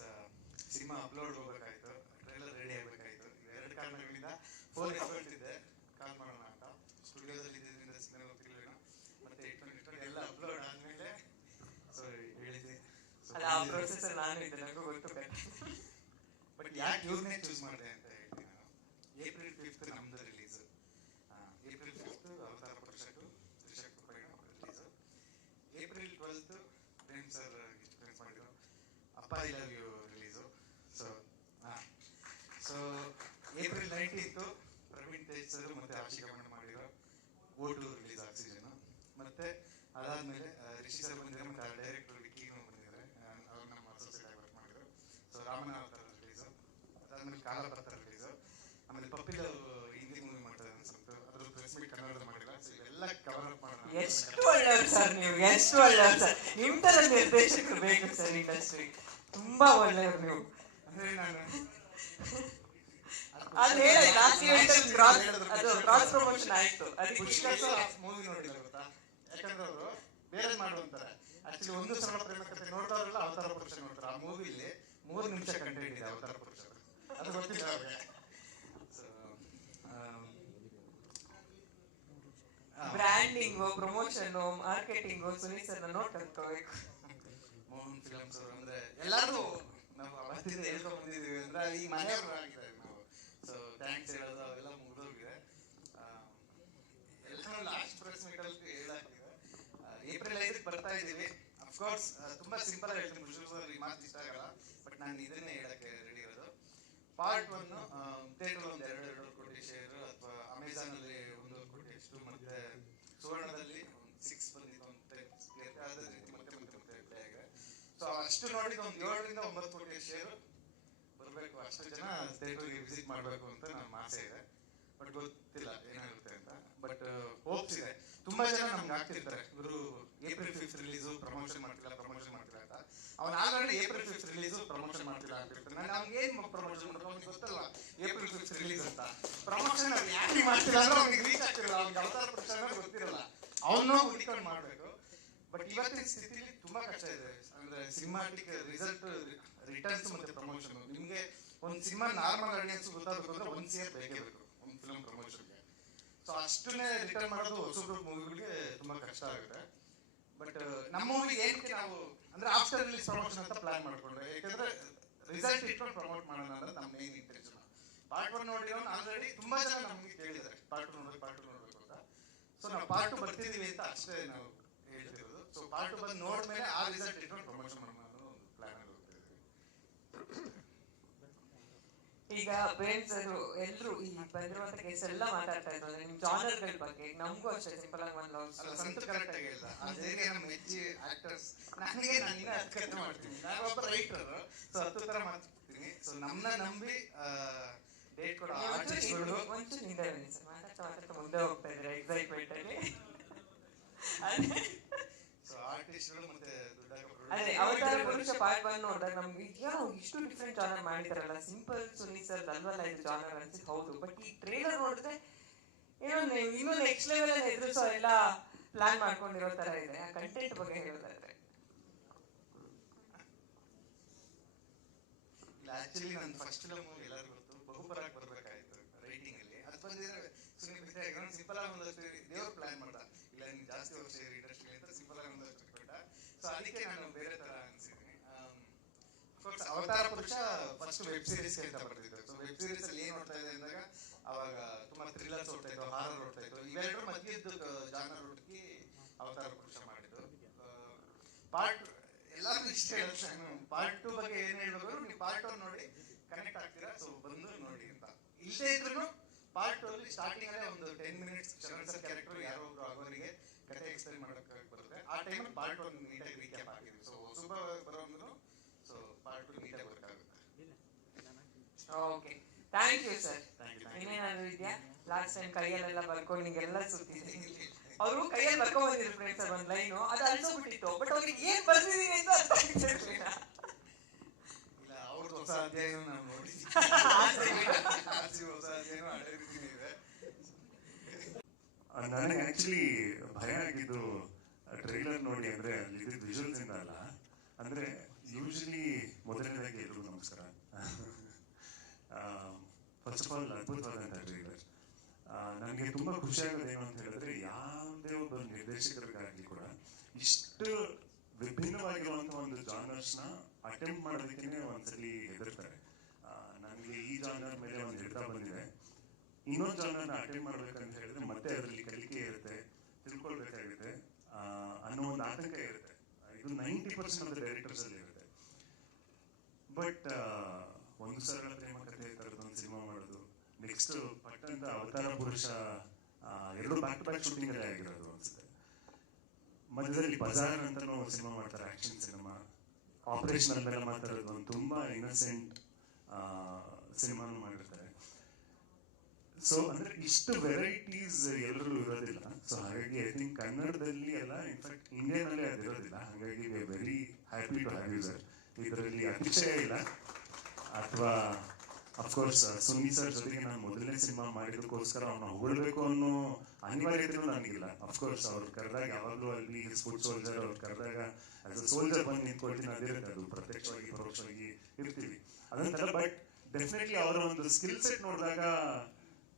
ಸಿನಿಮಾ ಅಪ್ಲೋಡ್ ಹೋಗ್ಬೇಕಾಯ್ತು, ಟ್ರೈಲರ್ ರೆಡಿ ಆಗಬೇಕಾಯ್ತು. 2 ಕಾರಣಗಳಿಂದ ಫೋನ್ ಎತ್ಕೊಳ್ತಿದ್ದೆ, ಕಾಲ್ ಮಾಡೋಣ ಅಂತ. ಸ್ಟುಡಿಯೋದಲ್ಲಿ ಇದ್ದಿದ್ದರಿಂದ ಸಿನಿಮಾ ಹೋಗ್ತಿರ್ಲಿಲ್ಲ. ಮತ್ತೆ ಇಟ್ಕೊಂಡು ಎಲ್ಲ ಅಪ್ಲೋಡ್ ಆದಮೇಲೆ ಸೊ ಹೇಳಿದ್ದೆ. ಅಲ್ಲ, ಆ ಪ್ರೊಸೆಸ್ ನಾನು ಇದ್ದೆ, ನನಗೂ ಗೊತ್ತು. ಬಟ್ ಯಾಕೆ ಇವ್ರನ್ನೇ ಚೂಸ್ ಮಾಡಿದೆ ಅಂತ ಹೇಳ್ತೀನಿ ನಾನು. ಏಪ್ರಿಲ್ 5th ನಮ್ದು release. April 5th Avatara Purusha 2 Trishak release. April 12th Prem sir experience ಮಾಡಿದ್ರು Appa I love you release. So April 19th Praveen Tej sir ಮತ್ತು ಆಶಿಕಾ ಮೇಡಮ್ ಮಾಡಿರೋ O2 ರಿಲೀಸ್ ಆಕ್ಸಿಜನ್. ಮತ್ತೆ ಅದಾದ್ಮೇಲೆ ರಿಷಿ ಸರ್ ಬಂದಿದ್ದಾರೆ, ಮತ್ತು ಡೈರೆಕ್ಟರ್ ವಿಕಿನೂ ಬಂದಿದ್ದಾರೆ. ಅವ್ರು ನಮ್ಮ ಅಸೋಸಿಯೇಟ್ ಆಗಿ ವರ್ಕ್ ಮಾಡಿದ್ರು. ಸೊ ರಾಮನ ಅವತಾರ ರಿಲೀಸು. ಅದಾದ್ಮೇಲೆ ಕಾಲಪತ್ರ ರಿಲೀಸು. ಆಮೇಲೆ ಪಪ್ಪಿಲ್ ಹಿಂದಿ ಮೂವಿ ಮಾಡ್ತಾರೆ ಅನ್ಸುತ್ತೆ, ಅದ್ರ ಪ್ರೆಸ್ ಮೀಟ್ ಕನ್ನಡದಲ್ಲಿ ಮಾಡಿಲ್ಲ. ಸೊ ಇವೆಲ್ಲ ಕವರ್ ಅಪ್ ಮಾಡೋಣ. ಎಷ್ಟು ಒಳ್ಳೆಯವರು ಸರ್ ನೀವು, ಎಷ್ಟು ಒಳ್ಳೆಯವರು ಸರ್. ನಿಮ್ಮ ಥರ ನಿರ್ದೇಶಕರು ಬೇಕು ಸರ್ ಇಂಡಸ್ಟ್ರಿ. ತುಂಬಾ ಒಳ್ಳೆಯವರು ನೀವು. ಅಂದ್ರೆ ನಾನು ಅದು ಹೇಳಿ ಲಾಸ್ಟ್ ಅದು ಕ್ರಾಸ್ ಪ್ರಮೋಷನ್ ಆಯ್ತು. ಅದಕ್ಕೆ ಪುಷ್ಕರ್ ಮೂವಿ ನೋಡಿಲ್ಲ ಗೊತ್ತಾ? ಯಾಕಂದ್ರೆ ಅವರು ಬೇರೆ ಮಾಡುವಂತಾರೆ. ಆಕ್ಚುಲಿ ಒಂದು ಸಲ ಪ್ರೇಮ ಕಥೆ ನೋಡಿದವರೆಲ್ಲ ಅವತಾರ ಪುರುಷ ನೋಡ್ತಾರೆ. ಆ ಮೂವಿಲಿ 3 ನಿಮಿಷ ಕಂಟೆಂಟ್ ಇದೆ ಅವತಾರ ಪುರುಷ, ಅದು ಗೊತ್ತಿಲ್ಲ ಅವ್ರಿಗೆ. Branding, promotion, marketing Sunil sir ನೋಡಿ ಕಲ್ತ್ಕೋಬೇಕು. ಮೋಹನ್ ಫಿಲಮ್ಸ್ ಅವರು ಅಂದ್ರೆ ಎಲ್ಲರೂ ನಾವು ಅವತ್ತಿಂದ ಹೇಳ್ಕೊಂಡು ಬಂದಿದ್ದೀವಿ. ಅಂದ್ರೆ ಈ ಮನೆಯವರು ಆಗಿದ್ದಾರೆ ನಾವು. ಸೊ ಥ್ಯಾಂಕ್ಸ್ ಹೇಳೋದು ಅವೆಲ್ಲ ಮುಗಿದೋಗಿದೆ. ಎಲ್ಲರೂ ಲಾಸ್ಟ್ ಪ್ರೆಸ್ ಮೀಟಲ್ಲಿ ಹೇಳಾಗಿದೆ. ಏಪ್ರಿಲ್ 5ಕ್ಕೆ ಬರ್ತಾ ಇದ್ದೀವಿ. ಅಫ್ಕೋರ್ಸ್ ತುಂಬಾ ಸಿಂಪಲ್ ಆಗಿ ಹೇಳ್ತೀನಿ, ಮುಷೂರ್ ಈ ಮಾತು ಇಷ್ಟ ಆಗಲ್ಲ, ಬಟ್ ನಾನು ಇದನ್ನೇ ಹೇಳಕ್ಕೆ ರೆಡಿ ಇರೋದು. ಪಾರ್ಟ್ 1 ಥಿಯೇಟರ್ ಒಂದು 2 ಕೋಟಿ ಶೇರ್, ಅಥವಾ ಅಮೆಝಾನ್ ಅಲ್ಲಿ 1 ಕೋಟಿ ಅಷ್ಟು, ಮತ್ತೆ ಸುವರ್ಣದಲ್ಲಿ 6 ಬಂದಿತ್ತು ಅಂತ ಅದೇ ರೀತಿ ಮತ್ತೆ ಪ್ಲೇ ಆಗಿದೆ. ಸೊ ಅಷ್ಟು ನೋಡಿದ ಒಂದು 7 ರಿಂದ 9 ಕೋಟಿ ಶೇರ್ ಬರಬೇಕು. ಅಷ್ಟು ಜನ ಥಿಯೇಟರ್ಗೆ ವಿಸಿಟ್ ಮಾಡಬೇಕು ಅಂತ ನಮ್ಮ ಆಸೆ ಇದೆ. ಬಟ್ ಗೊತ್ತಿಲ್ಲ ಏನಾಗುತ್ತೆ ಅಂತ. ಬಟ್ ಹೋಪ್ಸ್ ಇದೆ. ತುಂಬಾ ಜನ ನಮ್ಗೆ ಆಗ್ತಿರ್ತಾರೆ, ಇವರು ಏಪ್ರಿಲ್ 5th ರಿಲೀಸು ಪ್ರಮೋಷನ್ ಮಾಡ್ತಿಲ್ಲ ಅಂತ. ಅವ್ನು already April 5th release promotion ಮಾಡ್ತಿಲ್ಲ ಅಂತಿರ್ತಾನೆ. ನಾನು ಅವ್ನಿಗೆ ಏನು ಪ್ರಮೋಷನ್ ಮಾಡೋದು ಅವ್ನಿಗೆ ಗೊತ್ತಲ್ಲ ಏಪ್ರಿಲ್ 5th ರಿಲೀಸ್ ಅಂತ. ಪ್ರಮೋಷನ್ ಅವ್ರು ಯಾಕೆ ಮಾಡ್ತಿಲ್ಲ ಅಂದ್ರೆ ಅವ್ನಿಗೆ ರೀಚ್ ಆಗ್ತಿರಲ್ಲ, ಅವ್ನಿಗೆ ಅವತಾರ ಪುರುಷ ಗೊತ್ತಿರಲ್ಲ, ಅವನು ಹುಡುಕೊಂಡು ಮಾಡಬೇಕು. ಬಟ್ ಇವತ್ತಿನ ಸ್ಥಿತಿಲಿ ತುಂಬಾ ಕಷ್ಟ ಇದೆ. ಅಂದ್ರೆ ಸಿನಿಮಾಟಿಕ್ ರಿಸಲ್ಟ್, ರಿಟರ್ನ್ಸ್ ಮತ್ತೆ ಪ್ರಮೋಷನ್. ನಿಮ್ಗೆ ಒಂದು ಸಿನಿಮಾ ನಾರ್ಮಲ್ ಆಡಿಯನ್ಸ್ ಗೊತ್ತಾಗಬೇಕು ಅಂದ್ರೆ 1 year ಬೇಕೇ ಬೇಕು ಒಂದು ಫಿಲ್ಮ್ ಪ್ರಮೋಷನ್ಗೆ. ಸೊ ಅಷ್ಟನ್ನೇ ರಿಟರ್ನ್ ಮಾಡೋದು ಹೊಸ ಗ್ರೂಪ್ ಮೂವಿಗಳಿಗೆ ತುಂಬಾ ಕಷ್ಟ ಆಗುತ್ತೆ. ಬಟ್ ನಮ್ಮ ಮೂವಿಗೆ ಏನಕ್ಕೆ ನಾವು ಅಂದ್ರೆ ಆಫ್ಟರ್ ರಿಲೀಸ್ ಪ್ರಮೋಷನ್ ಅಂತ ಪ್ಲಾನ್ ಮಾಡ್ಕೊಂಡ್ರೆ, ಯಾಕಂದ್ರೆ ರಿಸಲ್ಟ್ ಇಟ್ಕೊಂಡು ಪ್ರಮೋಟ್ ಮಾಡೋಣ ಅಂದ್ರೆ ನಮ್ಮ ಮೇನ್ ಇಂಟೆನ್ಷನ್. ಪಾರ್ಟ್ 1 ನೋಡಿರೋ ಆಲ್ರೆಡಿ ತುಂಬಾ ಜನ ನಮ್ಗೆ ಕೇಳಿದ್ದಾರೆ ಪಾರ್ಟ್ 2 ನೋಡ್ಬೇಕು ಅಂತ. ಸೊ ನಾವು ಪಾರ್ಟ್ 2 ಬರ್ತಿದೀವಿ ಅಂತ ಅಷ್ಟೇ ನಾವು ಹೇಳ್ತಿರೋದು. ಸೊ ಪಾರ್ಟ್ 2 ಬಂದು ನೋಡ್ಮೇಲೆ ಆ ರಿಸಲ್ಟ್ ಇಟ್ಕೊಂಡು ಪ್ರಮೋಷನ್ ಮಾಡೋಣ ಅನ್ನೋ ಒಂದು ಪ್ಲಾನ್ ಅಲ್ಲಿ ಹೋಗ್ತಿದ್ದೀವಿ. ಈಗ ಪೇರೆಂಟ್ಸ್ ಎಲ್ಲರೂ ಈ ಬಂದಿರುವಂತ ಕೇಸ್ ಎಲ್ಲ ಮಾತಾಡ್ತಾ ಇದ್ರು ನಿಮ್ ಜಾನರ್ಗಳ ಬಗ್ಗೆ. ನಮಗೂ ಅಷ್ಟೇ ಸಿಂಪಲ್ ಆಗಿ ಒಂದು ಲವ್ ಅಲ್ಲ, ಸಂತು ಕರೆಕ್ಟ್ ಆಗಿ ಹೇಳಿದ. ಆ ಧೈರ್ಯ ನಮ್ಮ ಮೆಚ್ಚಿ ಆಕ್ಟರ್ಸ್. ನನಗೆ ನಾನು ಇನ್ನೂ ಅರ್ಥ ಮಾಡ್ತೀನಿ, ನಾನು ಒಬ್ಬ ರೈಟರ್. ಸೊ 10 ತರ ಮಾತಾಡ್ತೀನಿ. ಸೊ ನಮ್ಮನ್ನ ನಂಬಿ ಡೇಟ್ ಕೊಡೋ ಆರ್ಟಿಸ್ಟ್ಗಳು ಒಂಚೂರು ಹಿಂದೆ ಬನ್ನಿ ಸರ್. ಮಾತಾಡ್ತಾ ಮುಂದೆ ಹೋಗ್ತಾ ಇದ್ರೆ ಎಕ್ಸೈಟ್ಮೆಂಟ್ ಅಲ್ಲಿ. ಸೊ ಆರ್ಟಿಸ್ಟ್ಗಳು ಮತ್ತೆ ಅದೇ ಅವತಾರ ಪುರುಷ ಪಾರ್ಟ್ 1 ನೋಡಿದಾಗ ನಮ್ಗೆ ಏನೋ ಇಷ್ಟು ಡಿಫ್ರೆಂಟ್ ಜಾನರ್ ಮಾಡಿದಾರಲ್ಲ. ಸಿಂಪಲ್ ಸುನಿ ಸರ್ ಅಲ್ವಲ್ಲ ಇದು ಜಾನರ್ ಅನ್ಸಿದ್ ಹೌದು. ಬಟ್ ಈ ಟ್ರೇಲರ್ ನೋಡಿದ್ರೆ ಏನೋ ಇನ್ನೂ ನೆಕ್ಸ್ಟ್ ಲೆವೆಲ್ ಅಲ್ಲಿ ಎದುರಿಸೋ ಎಲ್ಲ ಪ್ಲಾನ್ ಮಾಡ್ಕೊಂಡಿರೋ ತರ ಇದೆ. ಆ ಕಂಟೆಂಟ್ ಬಗ್ಗೆ ಹೇಳೋದಾದ್ರೆ ಆಕ್ಚುಲಿ ನನ್ನ ಫಸ್ಟ್ ಫಿಲಮ್ ಎಲ್ಲರಿಗೂ ಗೊತ್ತು, ಬಹುಪರಾಗ್ ಬರ್ಬೇಕಾಯ್ತು ರೈಟಿಂಗ್ ಅಲ್ಲಿ. ಅದು ಬಂದಿದ್ರೆ ಸುನಿ ಸಿಂಪಲ್ ಆಗಿ ಒಂದಷ್ಟು ದೇವ್ರು ಪ್ಲಾನ್ ಮಾಡ್ದ, ಇಲ್ಲ ನೀನು ಜಾಸ್ತಿ ವರ್ಷ ಇಂಡಸ್ಟ್ರಿ ಅಂತ ಸಿಂಪಲ್ ಆಗಿ ಒಂದಷ್ಟು ಕೊಟ್ಟ. ಸೊ ಅದಕ್ಕೆ ನಾನು ಬೇರೆ ತರ ಅನ್ಸಿದ್ದೀನಿ. ಅಫ್ಕೋರ್ಸ್ ಅವತಾರ ಪುರುಷ ಫಸ್ಟ್ ವೆಬ್ ಸೀರೀಸ್ ಅಂತ ಬರ್ತಿತ್ತು. ಸೊ ವೆಬ್ ಸೀರೀಸ್ ಅಲ್ಲಿ ಏನ್ ನೋಡ್ತಾ ಇದೆ ಅಂದಾಗ ಅವಾಗ ತುಂಬಾ ಥ್ರಿಲ್ಲರ್ಸ್ ಓಡ್ತಾ ಇತ್ತು, ಹಾರರ್ ಓಡ್ತಾ ಇತ್ತು. ಇವೆರಡರ ಮಧ್ಯದ್ದು ಜಾನರ್ ಹುಡುಕಿ ಅವತಾರ ಪುರುಷ ಮಾಡಿದ್ದು. ಪಾರ್ಟ್ ಎಲ್ಲಾರು ಇಷ್ಟ ಹೇಳ್ತಾರೆ. ಪಾರ್ಟ್ 2 ಬಗ್ಗೆ ಏನ್ ಹೇಳ್ಬೇಕು, ನೀವು ಪಾರ್ಟ್ 1 ನೋಡಿ ಕನೆಕ್ಟ್ ಆಗ್ತೀರಾ. ಸೊ ಬಂದು ನೋಡಿ ಅಂತ. ಇಲ್ಲದೇ ಇದ್ರು ಪಾರ್ಟ್ 2 ಅಲ್ಲಿ ಸ್ಟಾರ್ಟಿಂಗ್ ಅಲ್ಲೇ ಒಂದು 10 ಮಿನಿಟ್ಸ್ ಶರಣ್ ಸರ್ ಕ್ಯಾರೆಕ್ಟರ್ ಯಾರೋ ಒಬ್ರು ಆಗೋರಿಗೆ ಕತೆ ಎಕ್ಸ್ಪ್ಲೈನ್ ಮಾಡಕ್ಕೆ ಬರುತ್ತೆ. ಆ ಟೈಮಲ್ಲಿ ಪಾರ್ಟ್ 1 ನೀಟಾಗಿ ರೀಕ್ಯಾಪ್ ಆಗಿದ್ವಿ. ಸೊ ಹೊಸಬ ಬರೋಂದ್ರು ಸೊ ಪಾರ್ಟ್ 2 ನೀಟಾಗಿ ವರ್ಕ್ ಆಗುತ್ತೆ. Okay, thank you sir. ಇನ್ನೇನಾದ್ರು ಇದೆಯಾ? ಲಾಸ್ಟ್ ಟೈಮ್ ಕೈಯಲ್ಲೆಲ್ಲ ಬರ್ಕೊಂಡು ನಿಂಗೆಲ್ಲ ಸುತ್ತಿದೆ. ಅವರು ಕೈಯಲ್ಲಿ ಬರ್ಕೊಂಡ್ ಬಂದಿದ್ರು ಫ್ರೆಂಡ್ಸ್ ಸರ್ ಒಂದು ಲೈನು, ಅದು ಅನ್ಸೋಗ್ಬಿಟ್ಟಿತ್ತು. ಬಟ್ ಅವ್ರಿಗೆ ಏನ್ ಬರ್ತಿದೀನಿ ಅಂತ ಅರ್ಥ ಆಗ್ತಿರ್ಲಿಲ್ಲ. ಇಲ್ಲ, ಅವ್ರದ್ದು ಹೊಸ ಅಧ್ಯಾಯನೂ ನಾವು ನೋಡಿದ್ವಿ. ಹೊಸ ಅಧ್ಯಾಯನೂ ಹಳೆ ರೀತಿನೇ ಇದೆ. ನನಗೆ ಆಕ್ಚುಲಿ ಭಯ ಆಗಿದ್ದು ಟ್ರೈಲರ್ ನೋಡಿ. ಅಂದ್ರೆ ಅಲ್ಲಿ ವಿಜುವಲ್ಸ್ ಇಂದ ಅಲ್ಲ, ಅಂದ್ರೆ ಯೂಶಲಿ ಮೊದಲನೇದಾಗಿ ಎಲ್ರಿಗೂ ನಮಸ್ಕಾರ. ಫಸ್ಟ್ ಆಫ್ ಆಲ್ ಅದ್ಭುತವಾದಂಥ ಟ್ರೈಲರ್. ನನಗೆ ತುಂಬಾ ಖುಷಿ ಆಗೋದೇನು ಅಂತ ಹೇಳಿದ್ರೆ, ಯಾವುದೇ ಒಬ್ಬ ನಿರ್ದೇಶಕರಿಗಾಗಲಿ ಕೂಡ ಇಷ್ಟು ವಿಭಿನ್ನವಾಗಿರುವಂತಹ ಒಂದು ಜಾನರ್ಸ್ನ ಅಟೆಂಪ್ಟ್ ಮಾಡೋದಕ್ಕೆ ಒಂದ್ಸಲಿ ಹೆದರ್ತಾರೆ. ನನಗೆ ಈ ಜಾನರ್ ಮೇಲೆ ಒಂದು ಹಿಡಿತ ಬಂದಿದೆ, ಇನ್ನೊಂದು ಜಾನರ್ನ ಅಟೆಂಡ್ ಮಾಡ್ಬೇಕಂತ ಹೇಳಿದ್ರೆ ಮತ್ತೆ ಅದರಲ್ಲಿ ಕಲಿಕೆ ಇರುತ್ತೆ, ತಿಳ್ಕೊಳ್ಬೇಕಾಗುತ್ತೆ ಅನ್ನೋ ಒಂದು ಆತಂಕ ಇರುತ್ತೆ. ಇದು 90% ಆಫ್ ದ ಡೈರೆಕ್ಟರ್ಸ್ ಅಲ್ಲಿ ಇರುತ್ತೆ. ಬಟ್ ಒಂದು ಸರಳ ಪ್ರೇಮ ಕಥೆ ತರದೊಂದು ಸಿನಿಮಾ ಮಾಡೋದು, ನೆಕ್ಸ್ಟ್ ಪಟ್ಟಂತ ಅವತಾರ ಪುರುಷ, ಎರಡು ಬ್ಯಾಕ್ ಟು ಬ್ಯಾಕ್ ಶೂಟಿಂಗ್ ಅಲ್ಲೇ ಆಗಿರೋದು ಅನ್ಸುತ್ತೆ. ಮಧ್ಯದಲ್ಲಿ ಬಜಾರ್ ಅಂತಾನು ಸಿನಿಮಾ ಮಾಡ್ತಾರೆ, ಆಕ್ಷನ್ ಸಿನಿಮಾ. ಆಪರೇಷನ್ ಮೇಲೆ ಮಾತಾಡೋದು ಒಂದು ತುಂಬಾ ಇನ್ನಸೆಂಟ್ ಸಿನಿಮಾನು ಮಾಡಿರ್ತಾರೆ. ಸೊ ಅಂದ್ರೆ ಇಷ್ಟು ವೆರೈಟೀಸ್ ಎಲ್ಲರೂ ಇರೋದಿಲ್ಲ. ಸೊ ಹಾಗಾಗಿ ಐ ಥಿಂಕ್ ಕನ್ನಡದಲ್ಲಿ ಎಲ್ಲ, ಇನ್ಫ್ಯಾಕ್ಟ್ ಇಂಡಿಯಾನಲ್ಲಿ ಅದಿರೋದಿಲ್ಲ. ಹಾಗಾಗಿ we are very happy to have you sir. ಇದರಲ್ಲಿ ಅತಿಶಯ ಇಲ್ಲ. ಅಥವಾ ಅಫ್ಕೋರ್ಸ್ ಸುನಿ ಸರ್ ಜೊತೆಗೆ ನಾನು ಮೊದಲನೇ ಸಿನಿಮಾ ಮಾಡಿದಕ್ಕೋಸ್ಕರ ಅವ್ರನ್ನ ಹೊಗಳ್ಬೇಕು ಅನ್ನೋ ಅನಿವಾರ್ಯತೆಯೂ ನನಗಿಲ್ಲ. ಅಫ್ಕೋರ್ಸ್ ಅವ್ರು ಕರೆದಾಗ ಯಾವಾಗಲೂ ಅಲ್ಲಿ ಫುಡ್ ಸೋಲ್ಜರ್, ಅವ್ರು ಕರೆದಾಗ ಆಸ್ ಅ ಸೋಲ್ಜರ್ ಬಂದು ನಿಂತ್ಕೊಳ್ತೀನಿ, ಅದಿರುತ್ತೆ. ಅದು ಪ್ರತ್ಯಕ್ಷವಾಗಿ ಪರೋಕ್ಷವಾಗಿ ಇರ್ತೀವಿ ಅದಂತಲ್ಲ. ಬಟ್ ಡೆಫಿನೆಟ್ಲಿ ಅವರ ಒಂದು ಸ್ಕಿಲ್ ಸೆಟ್ ನೋಡಿದಾಗ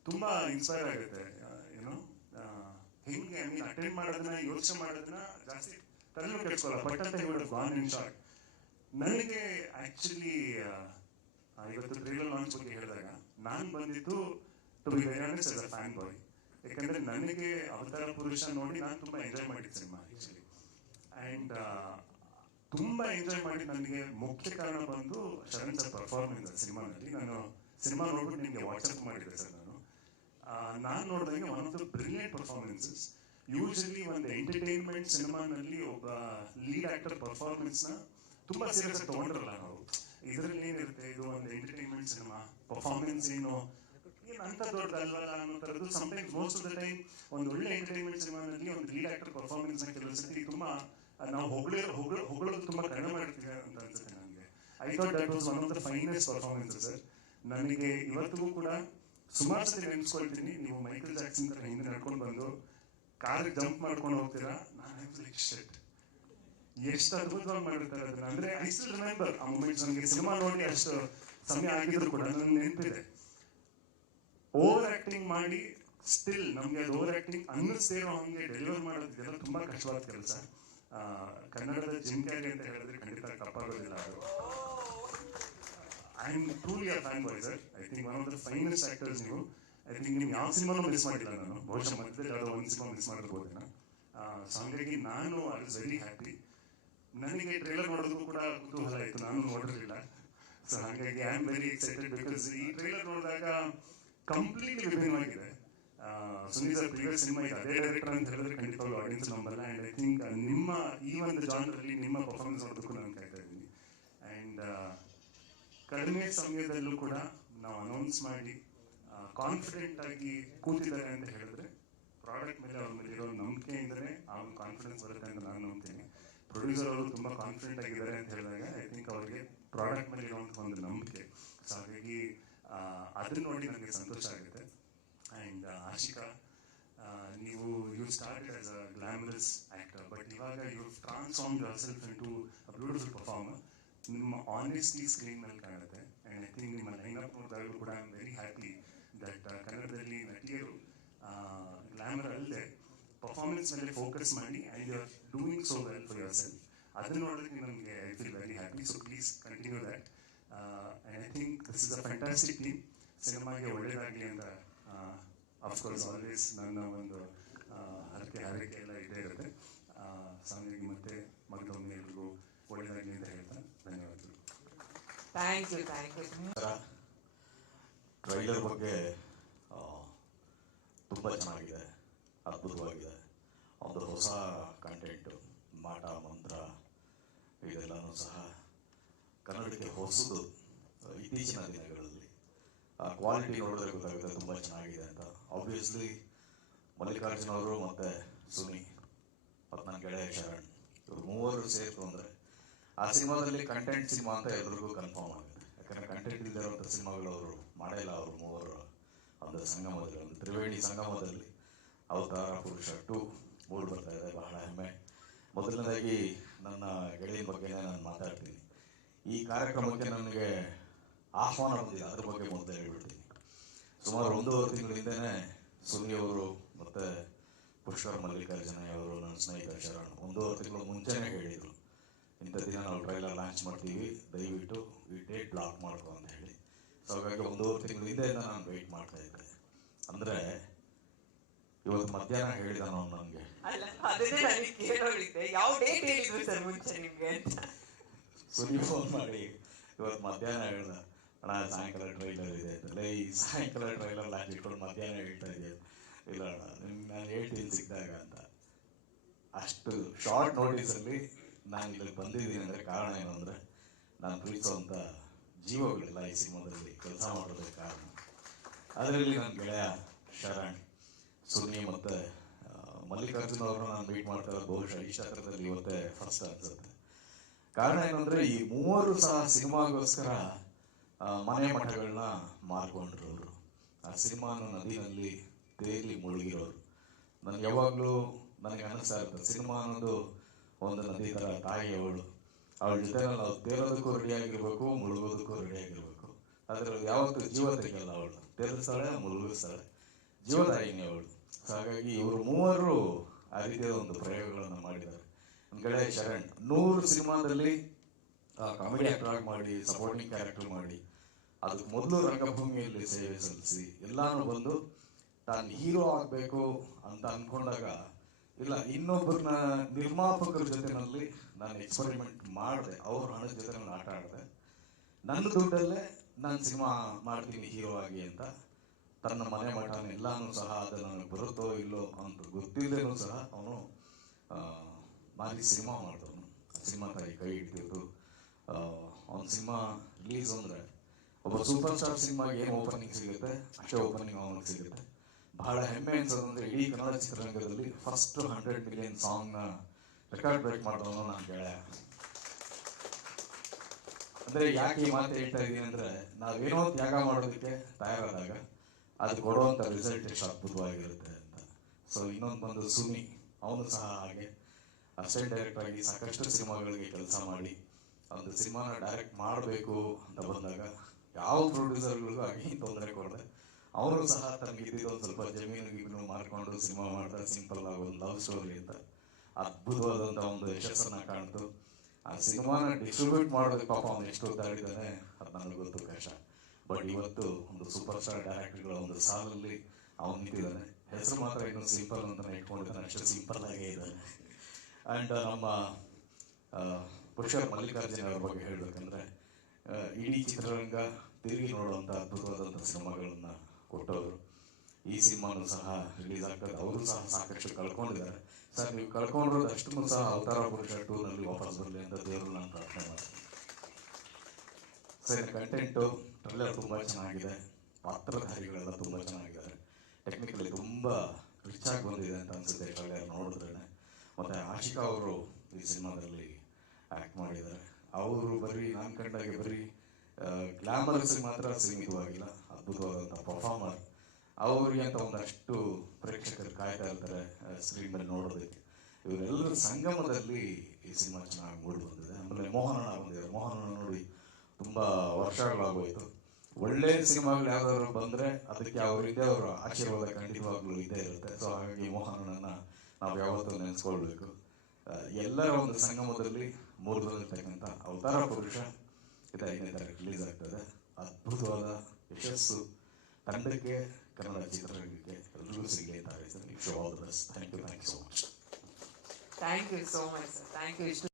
ತುಂಬಾ ಇನ್ಸ್ಪೈರ್ ಆಗುತ್ತೆ. ಏನೋ ಹಿಂಗೆ ಐ ಮೀನ್ ಅಟೆಂಡ್ ಮಾಡೋದನ್ನ, ಯೋಚನೆ ಮಾಡೋದನ್ನ ಜಾಸ್ತಿ ತಲೆನೂ ಕೆಡ್ಸ್ಕೊಳ್ಳಲ್ಲ. ಬಟ್ ಅಂತ ಹೇಳೋದು ಗಾನ್ ಇನ್ ಶಾರ್ಟ್. ನನಗೆ ಆಕ್ಚುಲಿ ಇವತ್ತು ಟ್ರೈಲರ್ ಲಾಂಚ್ ಬಗ್ಗೆ ಹೇಳಿದಾಗ ನಾನು ಬಂದಿದ್ದು to be very honest as a fan boy. ಯಾಕಂದ್ರೆ ನನಗೆ ಅವತಾರ ಪುರುಷ ನೋಡಿ ನಾನು ತುಂಬಾ ಎಂಜಾಯ್ ಮಾಡಿದ್ದೆ ಸಿನಿಮಾ ಆಕ್ಚುಲಿ. ಅಂಡ್ ತುಂಬಾ ಎಂಜಾಯ್ ಮಾಡಿ ನನಗೆ ಮುಖ್ಯ ಕಾರಣ ಬಂದು ಶರಣ್ ಸರ್ ಪರ್ಫಾರ್ಮೆನ್ಸ್ ಸಿನಿಮಾನಲ್ಲಿ. ನಾನು ಸಿನಿಮಾ ನೋಡ್ಬಿಟ್ಟು ನಿಮಗೆ ವಾಟ್ಸಪ್ ಮಾಡಿದ್ದೆ ಸರ್. ನಾನು ನೋಡಿದಂಗೆ one of the brilliant performances. Usually ಒಂದು ಎಂಟರ್ಟೈನ್ಮೆಂಟ್ ಸಿನಿಮಾನಲ್ಲಿ ಒಬ್ಬ ಲೀಡ್ ಆಕ್ಟರ್ ಪರ್ಫಾರ್ಮೆನ್ಸ್ ನ ತುಂಬಾ ಸೀರಿಯಸ್ ತಗೊಂಡಿರಲ್ಲ ನಾವು. ಇದರಲ್ಲಿ ಏನಿರುತ್ತೆ, ಇದು ಒಂದು ಎಂಟರ್ಟೈನ್ಮೆಂಟ್ ಸಿನಿಮಾ, ಪರ್ಫಾರ್ಮೆನ್ಸ್ ಏನು ಅಂತ ದೊಡ್ಡದಲ್ವಲ್ಲ ಅನ್ನೋ ತರದ್ದು. Sometimes most of the time ಒಂದು ಒಳ್ಳೆ ಎಂಟರ್ಟೈನ್ಮೆಂಟ್ ಸಿನಿಮಾನಲ್ಲಿ ಒಂದು ಲೀಡ್ ಆಕ್ಟರ್ ಪರ್ಫಾರ್ಮೆನ್ಸ್ ನ ಕೆಲವು ಸತಿ ತುಂಬಾ ನಾವು ಹೊಗಳೋದು ತುಂಬಾ ಕಡಿಮೆ ಮಾಡ್ತೀವಿ ಅಂತ ಅನ್ಸುತ್ತೆ ನನಗೆ. I thought that was one of the finest performances sir. ನನಗೆ ಇವತ್ತಿಗೂ ಕೂಡ ಸುಮಾರು ಸತಿ ನೆನೆಸ್ಕೊಳ್ತೀನಿ, ನೀವು ಮೈಕಲ್ ಜಾಕ್ಸನ್ ತರ ಹಿಂದೆ ನಡ್ಕೊಂಡು ಬಂದು ಕಾರ್ ಜಂಪ್ ಮಾಡ್ಕೊಂಡು ಹೋಗ್ತೀರಾ. ನಾನು ಎಷ್ಟು ಅದ್ಭುತವಾಗಿ ಮಾಡಿರ್ತಾರೆ ಅದನ್ನ. ಅಂದ್ರೆ ಐ ಸ್ಟಿಲ್ ರಿಮೆಂಬರ್ ಆ ಮೂಮೆಂಟ್ಸ್. ನನಗೆ ಸಿನಿಮಾ ನೋಡಿ ಅಷ್ಟು ಸಮಯ ಆಗಿದ್ರು ಕೂಡ ನನಗೆ ನೆನಪಿದೆ. ಓವರ್ ಆಕ್ಟಿಂಗ್ ಮಾಡಿ ಸ್ಟಿಲ್ ನಮ್ಗೆ ಅದು ಓವರ್ ಆಕ್ಟಿಂಗ್ ಅನ್ನಿಸ್ದೇ ಇರೋ ಹಂಗೆ ಡೆಲಿವರ್ ಮಾಡೋದಿದೆಲ್ಲ ತುಂಬಾ ಕಷ್ಟವಾದ ಕೆಲಸ. ಕನ್ನಡದ ಜಿಮ್ ಕ್ಯಾರಿ ಅಂತ ಹೇಳಿದ್ರೆ ಖಂಡಿತ ತಪ್ಪಾಗೋದಿಲ್ಲ ಅದು. I am truly a fan boy sir. I think one of the finest actors ನೀವು. ಐ ಥಿಂಕ್ ನಿಮ್ಗೆ ಯಾವ ಸಿನಿಮಾನು ಮಿಸ್ ಮಾಡಿಲ್ಲ ನಾನು. ಬಹುಶಃ ಮಧ್ಯದಲ್ಲಿ ಯಾವುದೋ ಒಂದು ಸಿನಿಮಾ ಮಿಸ್ ಮಾಡಿರ್ಬೋದೇನ. ಸೊ ಹಾಗಾಗಿ ನಾನು ಐ ವಾಸ್ ವೆರಿ ಹ್ಯಾಪಿ. ನನಗೆ ಟ್ರೈಲರ್ ನೋಡೋದಕ್ಕೂ ಕೂಡ ಕುತೂಹಲ ಇತ್ತು, ನಾನು ನೋಡಿರಲಿಲ್ಲ. ಸೊ ಹಾಗಾಗಿ I am very excited because ಈ ಟ್ರೈಲರ್ ನೋಡಿದಾಗ ಕಂಪ್ಲೀಟ್ಲಿ ವಿಭಿನ್ನವಾಗಿದೆ. ಸುನಿ ಸರ್ ಪ್ರೀವಿಯಸ್ ಸಿನಿಮಾ ಇದೆ, ಅದೇ ಡೈರೆಕ್ಟರ್ ಅಂತ ಹೇಳಿದ್ರೆ ಖಂಡಿತವಾಗ್ಲೂ ಆಡಿಯನ್ಸ್ ನಂಬಲ್ಲ. ಅಂಡ್ ಐ ಥಿಂಕ್ ನಿಮ್ಮ ಈ ಒಂದು ಜಾನರಲ್ಲಿ ನಿಮ್ಮ ಪರ್ಫಾರ್ಮೆನ್ಸ್ ನೋಡೋದಕ್ಕೂ ನಾನು ಕಾಯ್ತಾ ಇದ್ದೀನಿ. ಅಂಡ್ ಕಡಿಮೆ ಸಮಯದಲ್ಲೂ ಕೂಡ ನಾವು ಅನೌನ್ಸ್ ಮಾಡಿ ಕಾನ್ಫಿಡೆಂಟ್ ಆಗಿ ಕೂತಿದ್ದಾರೆ ಅಂತ ಹೇಳಿದ್ರೆ ಪ್ರಾಡಕ್ಟ್ ಮೇಲೆ ಅವ್ರ ಮೇಲೆ ಇರೋ ನಂಬಿಕೆಯಿಂದಲೇ ಆ ಒಂದು ಕಾನ್ಫಿಡೆನ್ಸ್ ಬರುತ್ತೆ ಅಂತ ನಾನು ನಂಬ್ತೀನಿ. ಪ್ರೊಡ್ಯೂಸರ್ ಅವರು ತುಂಬಾ ಕಾನ್ಫಿಡೆಂಟ್ ಆಗಿದ್ದಾರೆ ಅಂತ ಹೇಳಿದಾಗ ಐ ಥಿಂಕ್ ಅವರಿಗೆ ಪ್ರಾಡಕ್ಟ್ ಮೇಲೆ ಇರುವಂತಹ ಒಂದು ನಂಬಿಕೆ. ಸೊ ಹಾಗಾಗಿ ಅದನ್ನ ನೋಡಿ ನನಗೆ ಸಂತೋಷ ಆಗುತ್ತೆ. ಅಂಡ್ ಆಶಿಕಾ, ನೀವು you started as a glamorous actor, but ಇವಾಗ you transform yourself into a beautiful performer. ನಿಮ್ಮ ಆನೆಸ್ಟಿ ಸ್ಕ್ರೀನ್ ಮೇಲೆ ಕಾಣುತ್ತೆ. ಅಂಡ್ ಐ ಥಿಂಕ್ ನಿಮ್ಮ ಲೈನ್ ಅಪ್ ನೋಡಿದಾಗಲೂ ಕೂಡ I am very happy that ಕನ್ನಡದಲ್ಲಿ ನಟಿಯರು ಗ್ಲಾಮರ್ ಅಲ್ಲದೆ ಪರ್ಫಾರ್ಮೆನ್ಸ್ ಮೇಲೆ ಫೋಕಸ್ ಮಾಡಿ and you are doing so well for yourself. ಅದನ್ನ ನೋಡೋದಕ್ಕೆ ನನಗೆ I feel very happy. So please continue that. I think this is a fantastic team. ಸಿನಿಮಾಗೆ ಒಳ್ಳೆಯದಾಗಲಿ ಅಂತ ಅಫ್ಕೋರ್ಸ್ ಆಲ್ವೇಸ್ ನನ್ನ ಒಂದು ಹಾರೈಕೆ ಎಲ್ಲ ಇದ್ದೇ ಇರುತ್ತೆ. ಸಾಂಗಿಗೆ ಮತ್ತೆ ಮಗದೊಮ್ಮೆ ಎಲ್ರಿಗೂ ಒಳ್ಳೆಯದಾಗಲಿ ಅಂತ ಹೇಳ್ತಾ ಧನ್ಯವಾದಗಳು. Thank you. ಟ್ರೈಲರ್ ಬಗ್ಗೆ ತುಂಬ ಚೆನ್ನಾಗಿದೆ, ಅದ್ಭುತವಾಗಿದೆ. ಒಂದು ಹೊಸ ಕಂಟೆಂಟು, ಮಾಟ ಮಂತ್ರ ಇದೆಲ್ಲನೂ ಸಹ ಕನ್ನಡಕ್ಕೆ ಹೊಸದು ಇತ್ತೀಚಿನ ದಿನಗಳಲ್ಲಿ. ಆ ಕ್ವಾಲಿಟಿ ನೋಡಿದ್ರೆ ಗೊತ್ತಾಗುತ್ತೆ ತುಂಬ ಚೆನ್ನಾಗಿದೆ ಅಂತ. ಆಬ್ವಿಯಸ್ಲಿ ಮಲ್ಲಿಕಾರ್ಜುನ್ ಅವರು ಮತ್ತು ಸುನಿ ಮತ್ತು ನನ್ನ ಗೆಳೆಯ ಶರಣ್ ಇವರು ಮೂವರು ಸೇರಿತು ಅಂದರೆ ಆ ಸಿನಿಮಾದಲ್ಲಿ ಕಂಟೆಂಟ್ ಸಿನಿಮಾ ಅಂತ ಎಲ್ರಿಗೂ ಕನ್ಫರ್ಮ್ ಆಗುತ್ತೆ. ಯಾಕಂದರೆ ಕಂಟೆಂಟ್ ಇಲ್ಲದೆ ಇರುವಂಥ ಸಿನಿಮಾಗಳು ಅವರು ಮಾಡಿಲ್ಲ. ಅವರು ಮೂವರು ಒಂದು ಸಂಗಮದಲ್ಲಿ, ಒಂದು ತ್ರಿವೇಣಿ ಸಂಗಮದಲ್ಲಿ ಅವತಾರ ಪುರುಷ 2 ಮೂಡ್ ಬರ್ತಾ ಇದೆ. ಬಹಳ ಹೆಮ್ಮೆ. ಮೊದಲನೇದಾಗಿ ನನ್ನ ಗೆಳೆಯನ ಬಗ್ಗೆನೇ ನಾನು ಮಾತಾಡ್ತೀನಿ. ಈ ಕಾರ್ಯಕ್ರಮಕ್ಕೆ ನನಗೆ ಆಹ್ವಾನ ಬಂದಿದೆ, ಅದ್ರ ಬಗ್ಗೆ ಮೊದಲೇ ಹೇಳ್ಬಿಡ್ತೀನಿ. ಸುಮಾರು 1.5 ತಿಂಗಳಿಂದನೇ ಸುನಿ ಅವರು ಮತ್ತು ಪುಷ್ಕರ್ ಮಲ್ಲಿಕಾರ್ಜುನ ಅವರು, ನನ್ನ ಸ್ನೇಹಿತ ಶರಣ್ 1.5 ತಿಂಗಳು ಮುಂಚೆನೇ ಹೇಳಿದರು, ಇಂಥ ದಿನ ನಾವು ಟ್ರೈಲರ್ ಲಾಂಚ್ ಮಾಡ್ತೀವಿ, ದಯವಿಟ್ಟು ಈ ಡೇಟ್ ಬ್ಲಾಕ್ ಮಾಡ್ಕೊ ಅಂತ ಹೇಳಿ. ಸೊ ಹಾಗಾಗಿ 1.5 ತಿಂಗಳ ಹಿಂದೆಯಿಂದ ನಾನು ವೆಯ್ಟ್ ಮಾಡ್ತಾ ಇದ್ದೆ. ಅಂದರೆ ಇವತ್ತು ಮಧ್ಯಾಹ್ನ ಹೇಳಿದ ನಾವು ನನಗೆ ಸುನಿ ಫೋನ್ ಮಾಡಿ ಇವತ್ತು ಮಧ್ಯಾಹ್ನ ಹೇಳ್ದ, ಅಣ್ಣ ಸಾಯಂಕಾಲ ಟ್ರೈಲರ್ ಇದೆ ಅಂತಲೇ. ಈ ಸಾಯಂಕಾಲ ಟ್ರೈಲರ್ ಲಾಂಚ್ ಇಟ್ಕೊಂಡು ಮಧ್ಯಾಹ್ನ ಹೇಳ್ತಾ ಇದೆಯಾ? ಇಲ್ಲ ಅಣ್ಣ, ನಿಮ್ಗೆ ನಾನು ಹೇಳ್ತೀನಿ ಸಿಕ್ಕಿದಾಗ ಅಂತ. ಅಷ್ಟು ಶಾರ್ಟ್ ನೋಟಿಸಲ್ಲಿ ನಾನು ಇಲ್ಲಿಗೆ ಬಂದಿದ್ದೀನಿ ಅಂದರೆ ಕಾರಣ ಏನು ಅಂದರೆ, ನಾನು ಪ್ರೀತಿಸುವಂಥ ಜೀವಗಳೆಲ್ಲ ಈ ಸಿನಿಮಾದಲ್ಲಿ ಕೆಲಸ ಮಾಡೋದಕ್ಕೆ ಕಾರಣ. ಅದರಲ್ಲಿ ನನ್ನ ಗೆಳೆಯ ಶರಣ್, ಸುನಿ ಮತ್ತು ಮಲ್ಲಿಕಾರ್ಜುನ್ ಅವರು ನಾನು ಮೀಟ್ ಮಾಡ್ತಾ ಇರೋದು ಬಹುಶಃ ಈ ಕ್ಷೇತ್ರದಲ್ಲಿ ಇವತ್ತೇ ಫಸ್ಟ್ ಅನ್ಸುತ್ತೆ. ಕಾರಣ ಏನಂದರೆ ಈ ಮೂವರು ಸಹ ಸಿನಿಮಾಗೋಸ್ಕರ ಮನೆ ಮಠಗಳನ್ನ ಮಾರ್ಕೊಂಡಿರೋರು, ಆ ಸಿನಿಮಾನ ನದಿನಲ್ಲಿ ತೇಲಿ ಮುಳುಗಿರೋರು. ನನಗೆ ಯಾವಾಗಲೂ ನನಗೆ ಅನ್ನಿಸ್ತಾ ಇರುತ್ತೆ, ಸಿನಿಮಾ ಅನ್ನೋದು ಒಂದು ನದಿ ಥರ ತಾಯಿ ಅವಳು. ಅವಳ ಜೊತೆ ನಾವು ತೇರೋದಕ್ಕೂ ರೆಡಿಯಾಗಿರ್ಬೇಕು, ಮುಳುಗೋದಕ್ಕೂ ರೆಡಿಯಾಗಿರ್ಬೇಕು. ಅದರಲ್ಲಿ ಯಾವತ್ತೂ ಜೀವ ತೆಗೆಯಲ್ಲ ಅವಳು, ತೇರಿಸ್ತಾಳೆ, ಮುಳುಗಿಸ್ತಾಳೆ, ಜೀವದಾಯಿನಿ ಅವಳು. ಸೊ ಹಾಗಾಗಿ ಇವರು ಮೂವರು ಆ ರೀತಿಯ ಒಂದು ಪ್ರಯೋಗಗಳನ್ನು ಮಾಡಿದ್ದಾರೆ. ನನ್ನ ಗೆಳೆಯ ಶರಣ್ 100 ಸಿನಿಮಾದಲ್ಲಿ ಕಾಮಿಡಿ ಆಕ್ಟರ್ ಆಗಿ ಮಾಡಿ, ಸಪೋರ್ಟಿಂಗ್ ಕ್ಯಾರೆಕ್ಟರ್ ಮಾಡಿ, ಅದಕ್ಕೆ ಮೊದಲು ರಂಗಭೂಮಿಯಲ್ಲಿ ಸೇವೆ ಸಲ್ಲಿಸಿ ಎಲ್ಲಾನು ಬಂದು ತಾನು ಹೀರೋ ಆಗಬೇಕು ಅಂತ ಅಂದ್ಕೊಂಡಾಗ, ಇಲ್ಲ ಇನ್ನೊಬ್ಬರನ್ನ ನಿರ್ಮಾಪಕರ ಜೊತೆನಲ್ಲಿ ನಾನು ಎಕ್ಸ್ಪರಿಮೆಂಟ್ ಮಾಡಿದೆ, ಅವ್ರ ಹಣದ ಜೊತೆ ನಾನು ಆಟ ಆಡಿದೆ, ನನ್ನ ದುಡ್ಡಲ್ಲೇ ನಾನು ಸಿನಿಮಾ ಮಾಡ್ತೀನಿ ಹೀರೋ ಆಗಿ ಅಂತ ತನ್ನ ಮನೆ ಮಠನ ಎಲ್ಲಾನು ಸಹ ಅದು ನನಗೆ ಬರುತ್ತೋ ಇಲ್ಲೋ ಅಂತ ಗೊತ್ತಿಲ್ಲದೇನೂ ಸಹ ಅವನು ಮಾರಿ ಸಿನಿಮಾ ಮಾಡಿದವನು. ಸಿನಿಮಾ ತಾಯಿ ಕೈ ಹಿಡಿದಿದ್ದು ಅವನ ಸಿನಿಮಾ ರಿಲೀಸ್ ಅಂದರೆ ಒಬ್ಬ ಸೂಪರ್ ಸ್ಟಾರ್ ಸಿನಿಮಾಗೆ ಏನು ಓಪನಿಂಗ್ ಸಿಗುತ್ತೆ ಅಷ್ಟೇ ಓಪನಿಂಗ್ ಅವನಿಗೆ ಸಿಗುತ್ತೆ. ಬಹಳ ಹೆಮ್ಮೆ ಅನ್ಸೋದಂದ್ರೆ ಇಡೀ ಕನ್ನಡ ಚಿತ್ರರಂಗದಲ್ಲಿ ಫಸ್ಟ್ 100 ಮಿಲಿಯನ್ ಸಾಂಗ್ನ ರೆಕಾರ್ಡ್ ಬ್ರೇಕ್ ಮಾಡಿದವನು ನನ್ನ ಗೆಳೆಯ. ಅಂದರೆ ಯಾಕೆ ಈ ಮಾತು ಹೇಳ್ತಾ ಇದ್ದೀನಿ ಅಂದರೆ, ನಾವೇನೋ ತ್ಯಾಗ ಮಾಡೋದಕ್ಕೆ ತಯಾರಾದಾಗ ಅದು ಕೊಡುವಂಥ ರಿಸಲ್ಟ್ ಎಷ್ಟು ಅದ್ಭುತವಾಗಿರುತ್ತೆ ಅಂತ. ಸೊ ಇನ್ನೊಂದು ಬಂದು ಸುನಿ, ಅವನು ಸಹ ಹಾಗೆ ಅಸಿಸ್ಟೆಂಟ್ ಡೈರೆಕ್ಟರ್ ಆಗಿ ಸಾಕಷ್ಟು ಸಿನಿಮಾಗಳಿಗೆ ಕೆಲಸ ಮಾಡಿ ಒಂದು ಸಿನಿಮಾನ ಡೈರೆಕ್ಟ್ ಮಾಡಬೇಕು ಅಂತ ಬಂದಾಗ ಯಾವ ಪ್ರೊಡ್ಯೂಸರ್ಗಳಿಗೂ ಆಗಿ ತೊಂದರೆ ಕೊಡದೆ ಅವನು ಸಹ ತನಗಿದ್ದಿದ್ದು ಒಂದು ಸ್ವಲ್ಪ ಜಮೀನು ಮಾರ್ಕೊಂಡು ಸಿನಿಮಾ ಮಾಡ್ತಾ ಸಿಂಪಲ್ ಆಗಿ ಒಂದು ಲವ್ ಸ್ಟೋರಿ ಅಂತ ಅದ್ಭುತವಾದಂಥ ಒಂದು ಯಶಸ್ಸನ್ನ ಕಾಣ್ತು. ಆ ಸಿನಿಮಾನ ಡಿಸ್ಟ್ರಿಬ್ಯೂಟ್ ಮಾಡೋದಕ್ಕೆ ಪಾಪ ಅವನು ಎಷ್ಟು ಒದ್ದಾಡಿದ್ದಾನೆ ಅದು ನನಗೆ ಗೊತ್ತು, ಕಷ್ಟ. ಬಟ್ ಇವತ್ತು ಒಂದು ಸೂಪರ್ ಸ್ಟಾರ್ ಡೈರೆಕ್ಟರ್ಗಳ ಒಂದು ಸಾಲಲ್ಲಿ ಅವನು ನಿಂತಿದ್ದಾನೆ. ಹೆಸರು ಮಾತ್ರ ಇನ್ನೂ ಸಿಂಪಲ್ ಅಂತಾನೆ ಇಟ್ಕೊಂಡಿದ್ದಾನೆ, ಅಷ್ಟು ಸಿಂಪಲ್ ಆಗೇ ಇದ್ದಾನೆ. ಆ್ಯಂಡ್ ನಮ್ಮ ಪುಷ್ಕರ್ ಮಲ್ಲಿಕಾರ್ಜುನ ಅವ್ರ ಬಗ್ಗೆ ಹೇಳಬೇಕಂದ್ರೆ, ಇಡೀ ಚಿತ್ರರಂಗ ತಿರುಗಿ ನೋಡುವಂಥ ಅದ್ಭುತವಾದಂಥ ಸಿನಿಮಾಗಳನ್ನು ಕೊಟ್ಟವರು. ಈ ಸಿನಿಮಾನು ಸಹ ರಿಲೀಸ್ ಆಗ್ತದೆ, ಅವರು ಸಹ ಸಾಕಷ್ಟು ಕಳ್ಕೊಂಡಿದ್ದಾರೆ. ಸರ್, ನೀವು ಕಳ್ಕೊಂಡಿರೋದು ಅಷ್ಟನ್ನು ಸಹ ಅವತಾರ ಪುರುಷ 2ನಲ್ಲಿ ವಾಪಸ್ ಬರಲಿ ಅಂತ ದೇವರು ನಾನು ಪ್ರಾರ್ಥನೆ ಮಾಡ್ತೀನಿ. ಸರ್, ಕಂಟೆಂಟು ಟ್ರೈಲರ್ ತುಂಬ ಚೆನ್ನಾಗಿದೆ, ಪಾತ್ರಧಾರಿಗಳೆಲ್ಲ ತುಂಬ ಚೆನ್ನಾಗಿದ್ದಾರೆ, ಟೆಕ್ನಿಕಲಿ ತುಂಬ ರಿಚ್ ಆಗಿ ಬಂದಿದೆ ಅಂತ ಅನ್ಸುತ್ತೆ ಟ್ರೈಲರ್ ನೋಡಿದ್ರೇ. ಮತ್ತು ಆಶಿಕಾ ಅವರು ಈ ಸಿನಿಮಾದಲ್ಲಿ ಆ್ಯಕ್ಟ್ ಮಾಡಿದ್ದಾರೆ. ಅವರು ಬರೀ ನಾನು ಕಂಡಾಗೆ ಬರೀ ಗ್ಲಾಮರಸ್ಗೆ ಮಾತ್ರ ಸೀಮಿತವಾಗಿಲ್ಲ, ಅದ್ಭುತವಾದಂಥ ಪರ್ಫಾರ್ಮರ್. ಅವ್ರಿಗೆ ಅಂತ ಒಂದಷ್ಟು ಪ್ರೇಕ್ಷಕರು ಕಾಯ್ತಾ ಇರ್ತಾರೆ ಸ್ಕ್ರೀನ್ ಮೇಲೆ ನೋಡೋದಕ್ಕೆ. ಇವರೆಲ್ಲರ ಸಂಗಮದಲ್ಲಿ ಈ ಸಿನಿಮಾ ಚೆನ್ನಾಗಿ ಮೂಡಿ ಬಂದಿದೆ. ಆಮೇಲೆ ಮೋಹನಣ್ಣ ಬಂದಿದ್ದಾರೆ. ಮೋಹನಣ್ಣ ನೋಡಿ ತುಂಬ ವರ್ಷಗಳಾಗೋಯ್ತು. ಒಳ್ಳೆಯ ಸಿನಿಮಾಗಳು ಯಾವ್ದಾದ್ರು ಬಂದರೆ ಅದಕ್ಕೆ ಅವರಿದ್ದೇ ಅವರ ಆಶೀರ್ವಾದ ಖಂಡಿತವಾಗ್ಲೂ ಇದ್ದೇ ಇರುತ್ತೆ. ಸೊ ಹಾಗಾಗಿ ಮೋಹನಣ್ಣನ ನಾವು ಯಾವತ್ತೂ ನೆನೆಸ್ಕೊಳ್ಬೇಕು. ಎಲ್ಲರ ಒಂದು ಸಂಗಮದಲ್ಲಿ ಮೂಡಿ ಬಂದಿರ್ತಕ್ಕಂಥ ಅವತಾರ ಪುರುಷ ಇದು 5ನೇ ತಾರೀಕು ರಿಲೀಸ್ ಆಗ್ತದೆ. ಅದ್ಭುತವಾದ ಯಶಸ್ಸು ತಂಡಕ್ಕೆ, ಕನ್ನಡ ಚಿತ್ರರಂಗಕ್ಕೆ ಎಲ್ರಿಗೂ ಸಿಗಲಿ ಅಂತ ಹೇಳ್ತೀನಿ. Wish all the best. Thank you so much. Thank you so much sir. Thank you.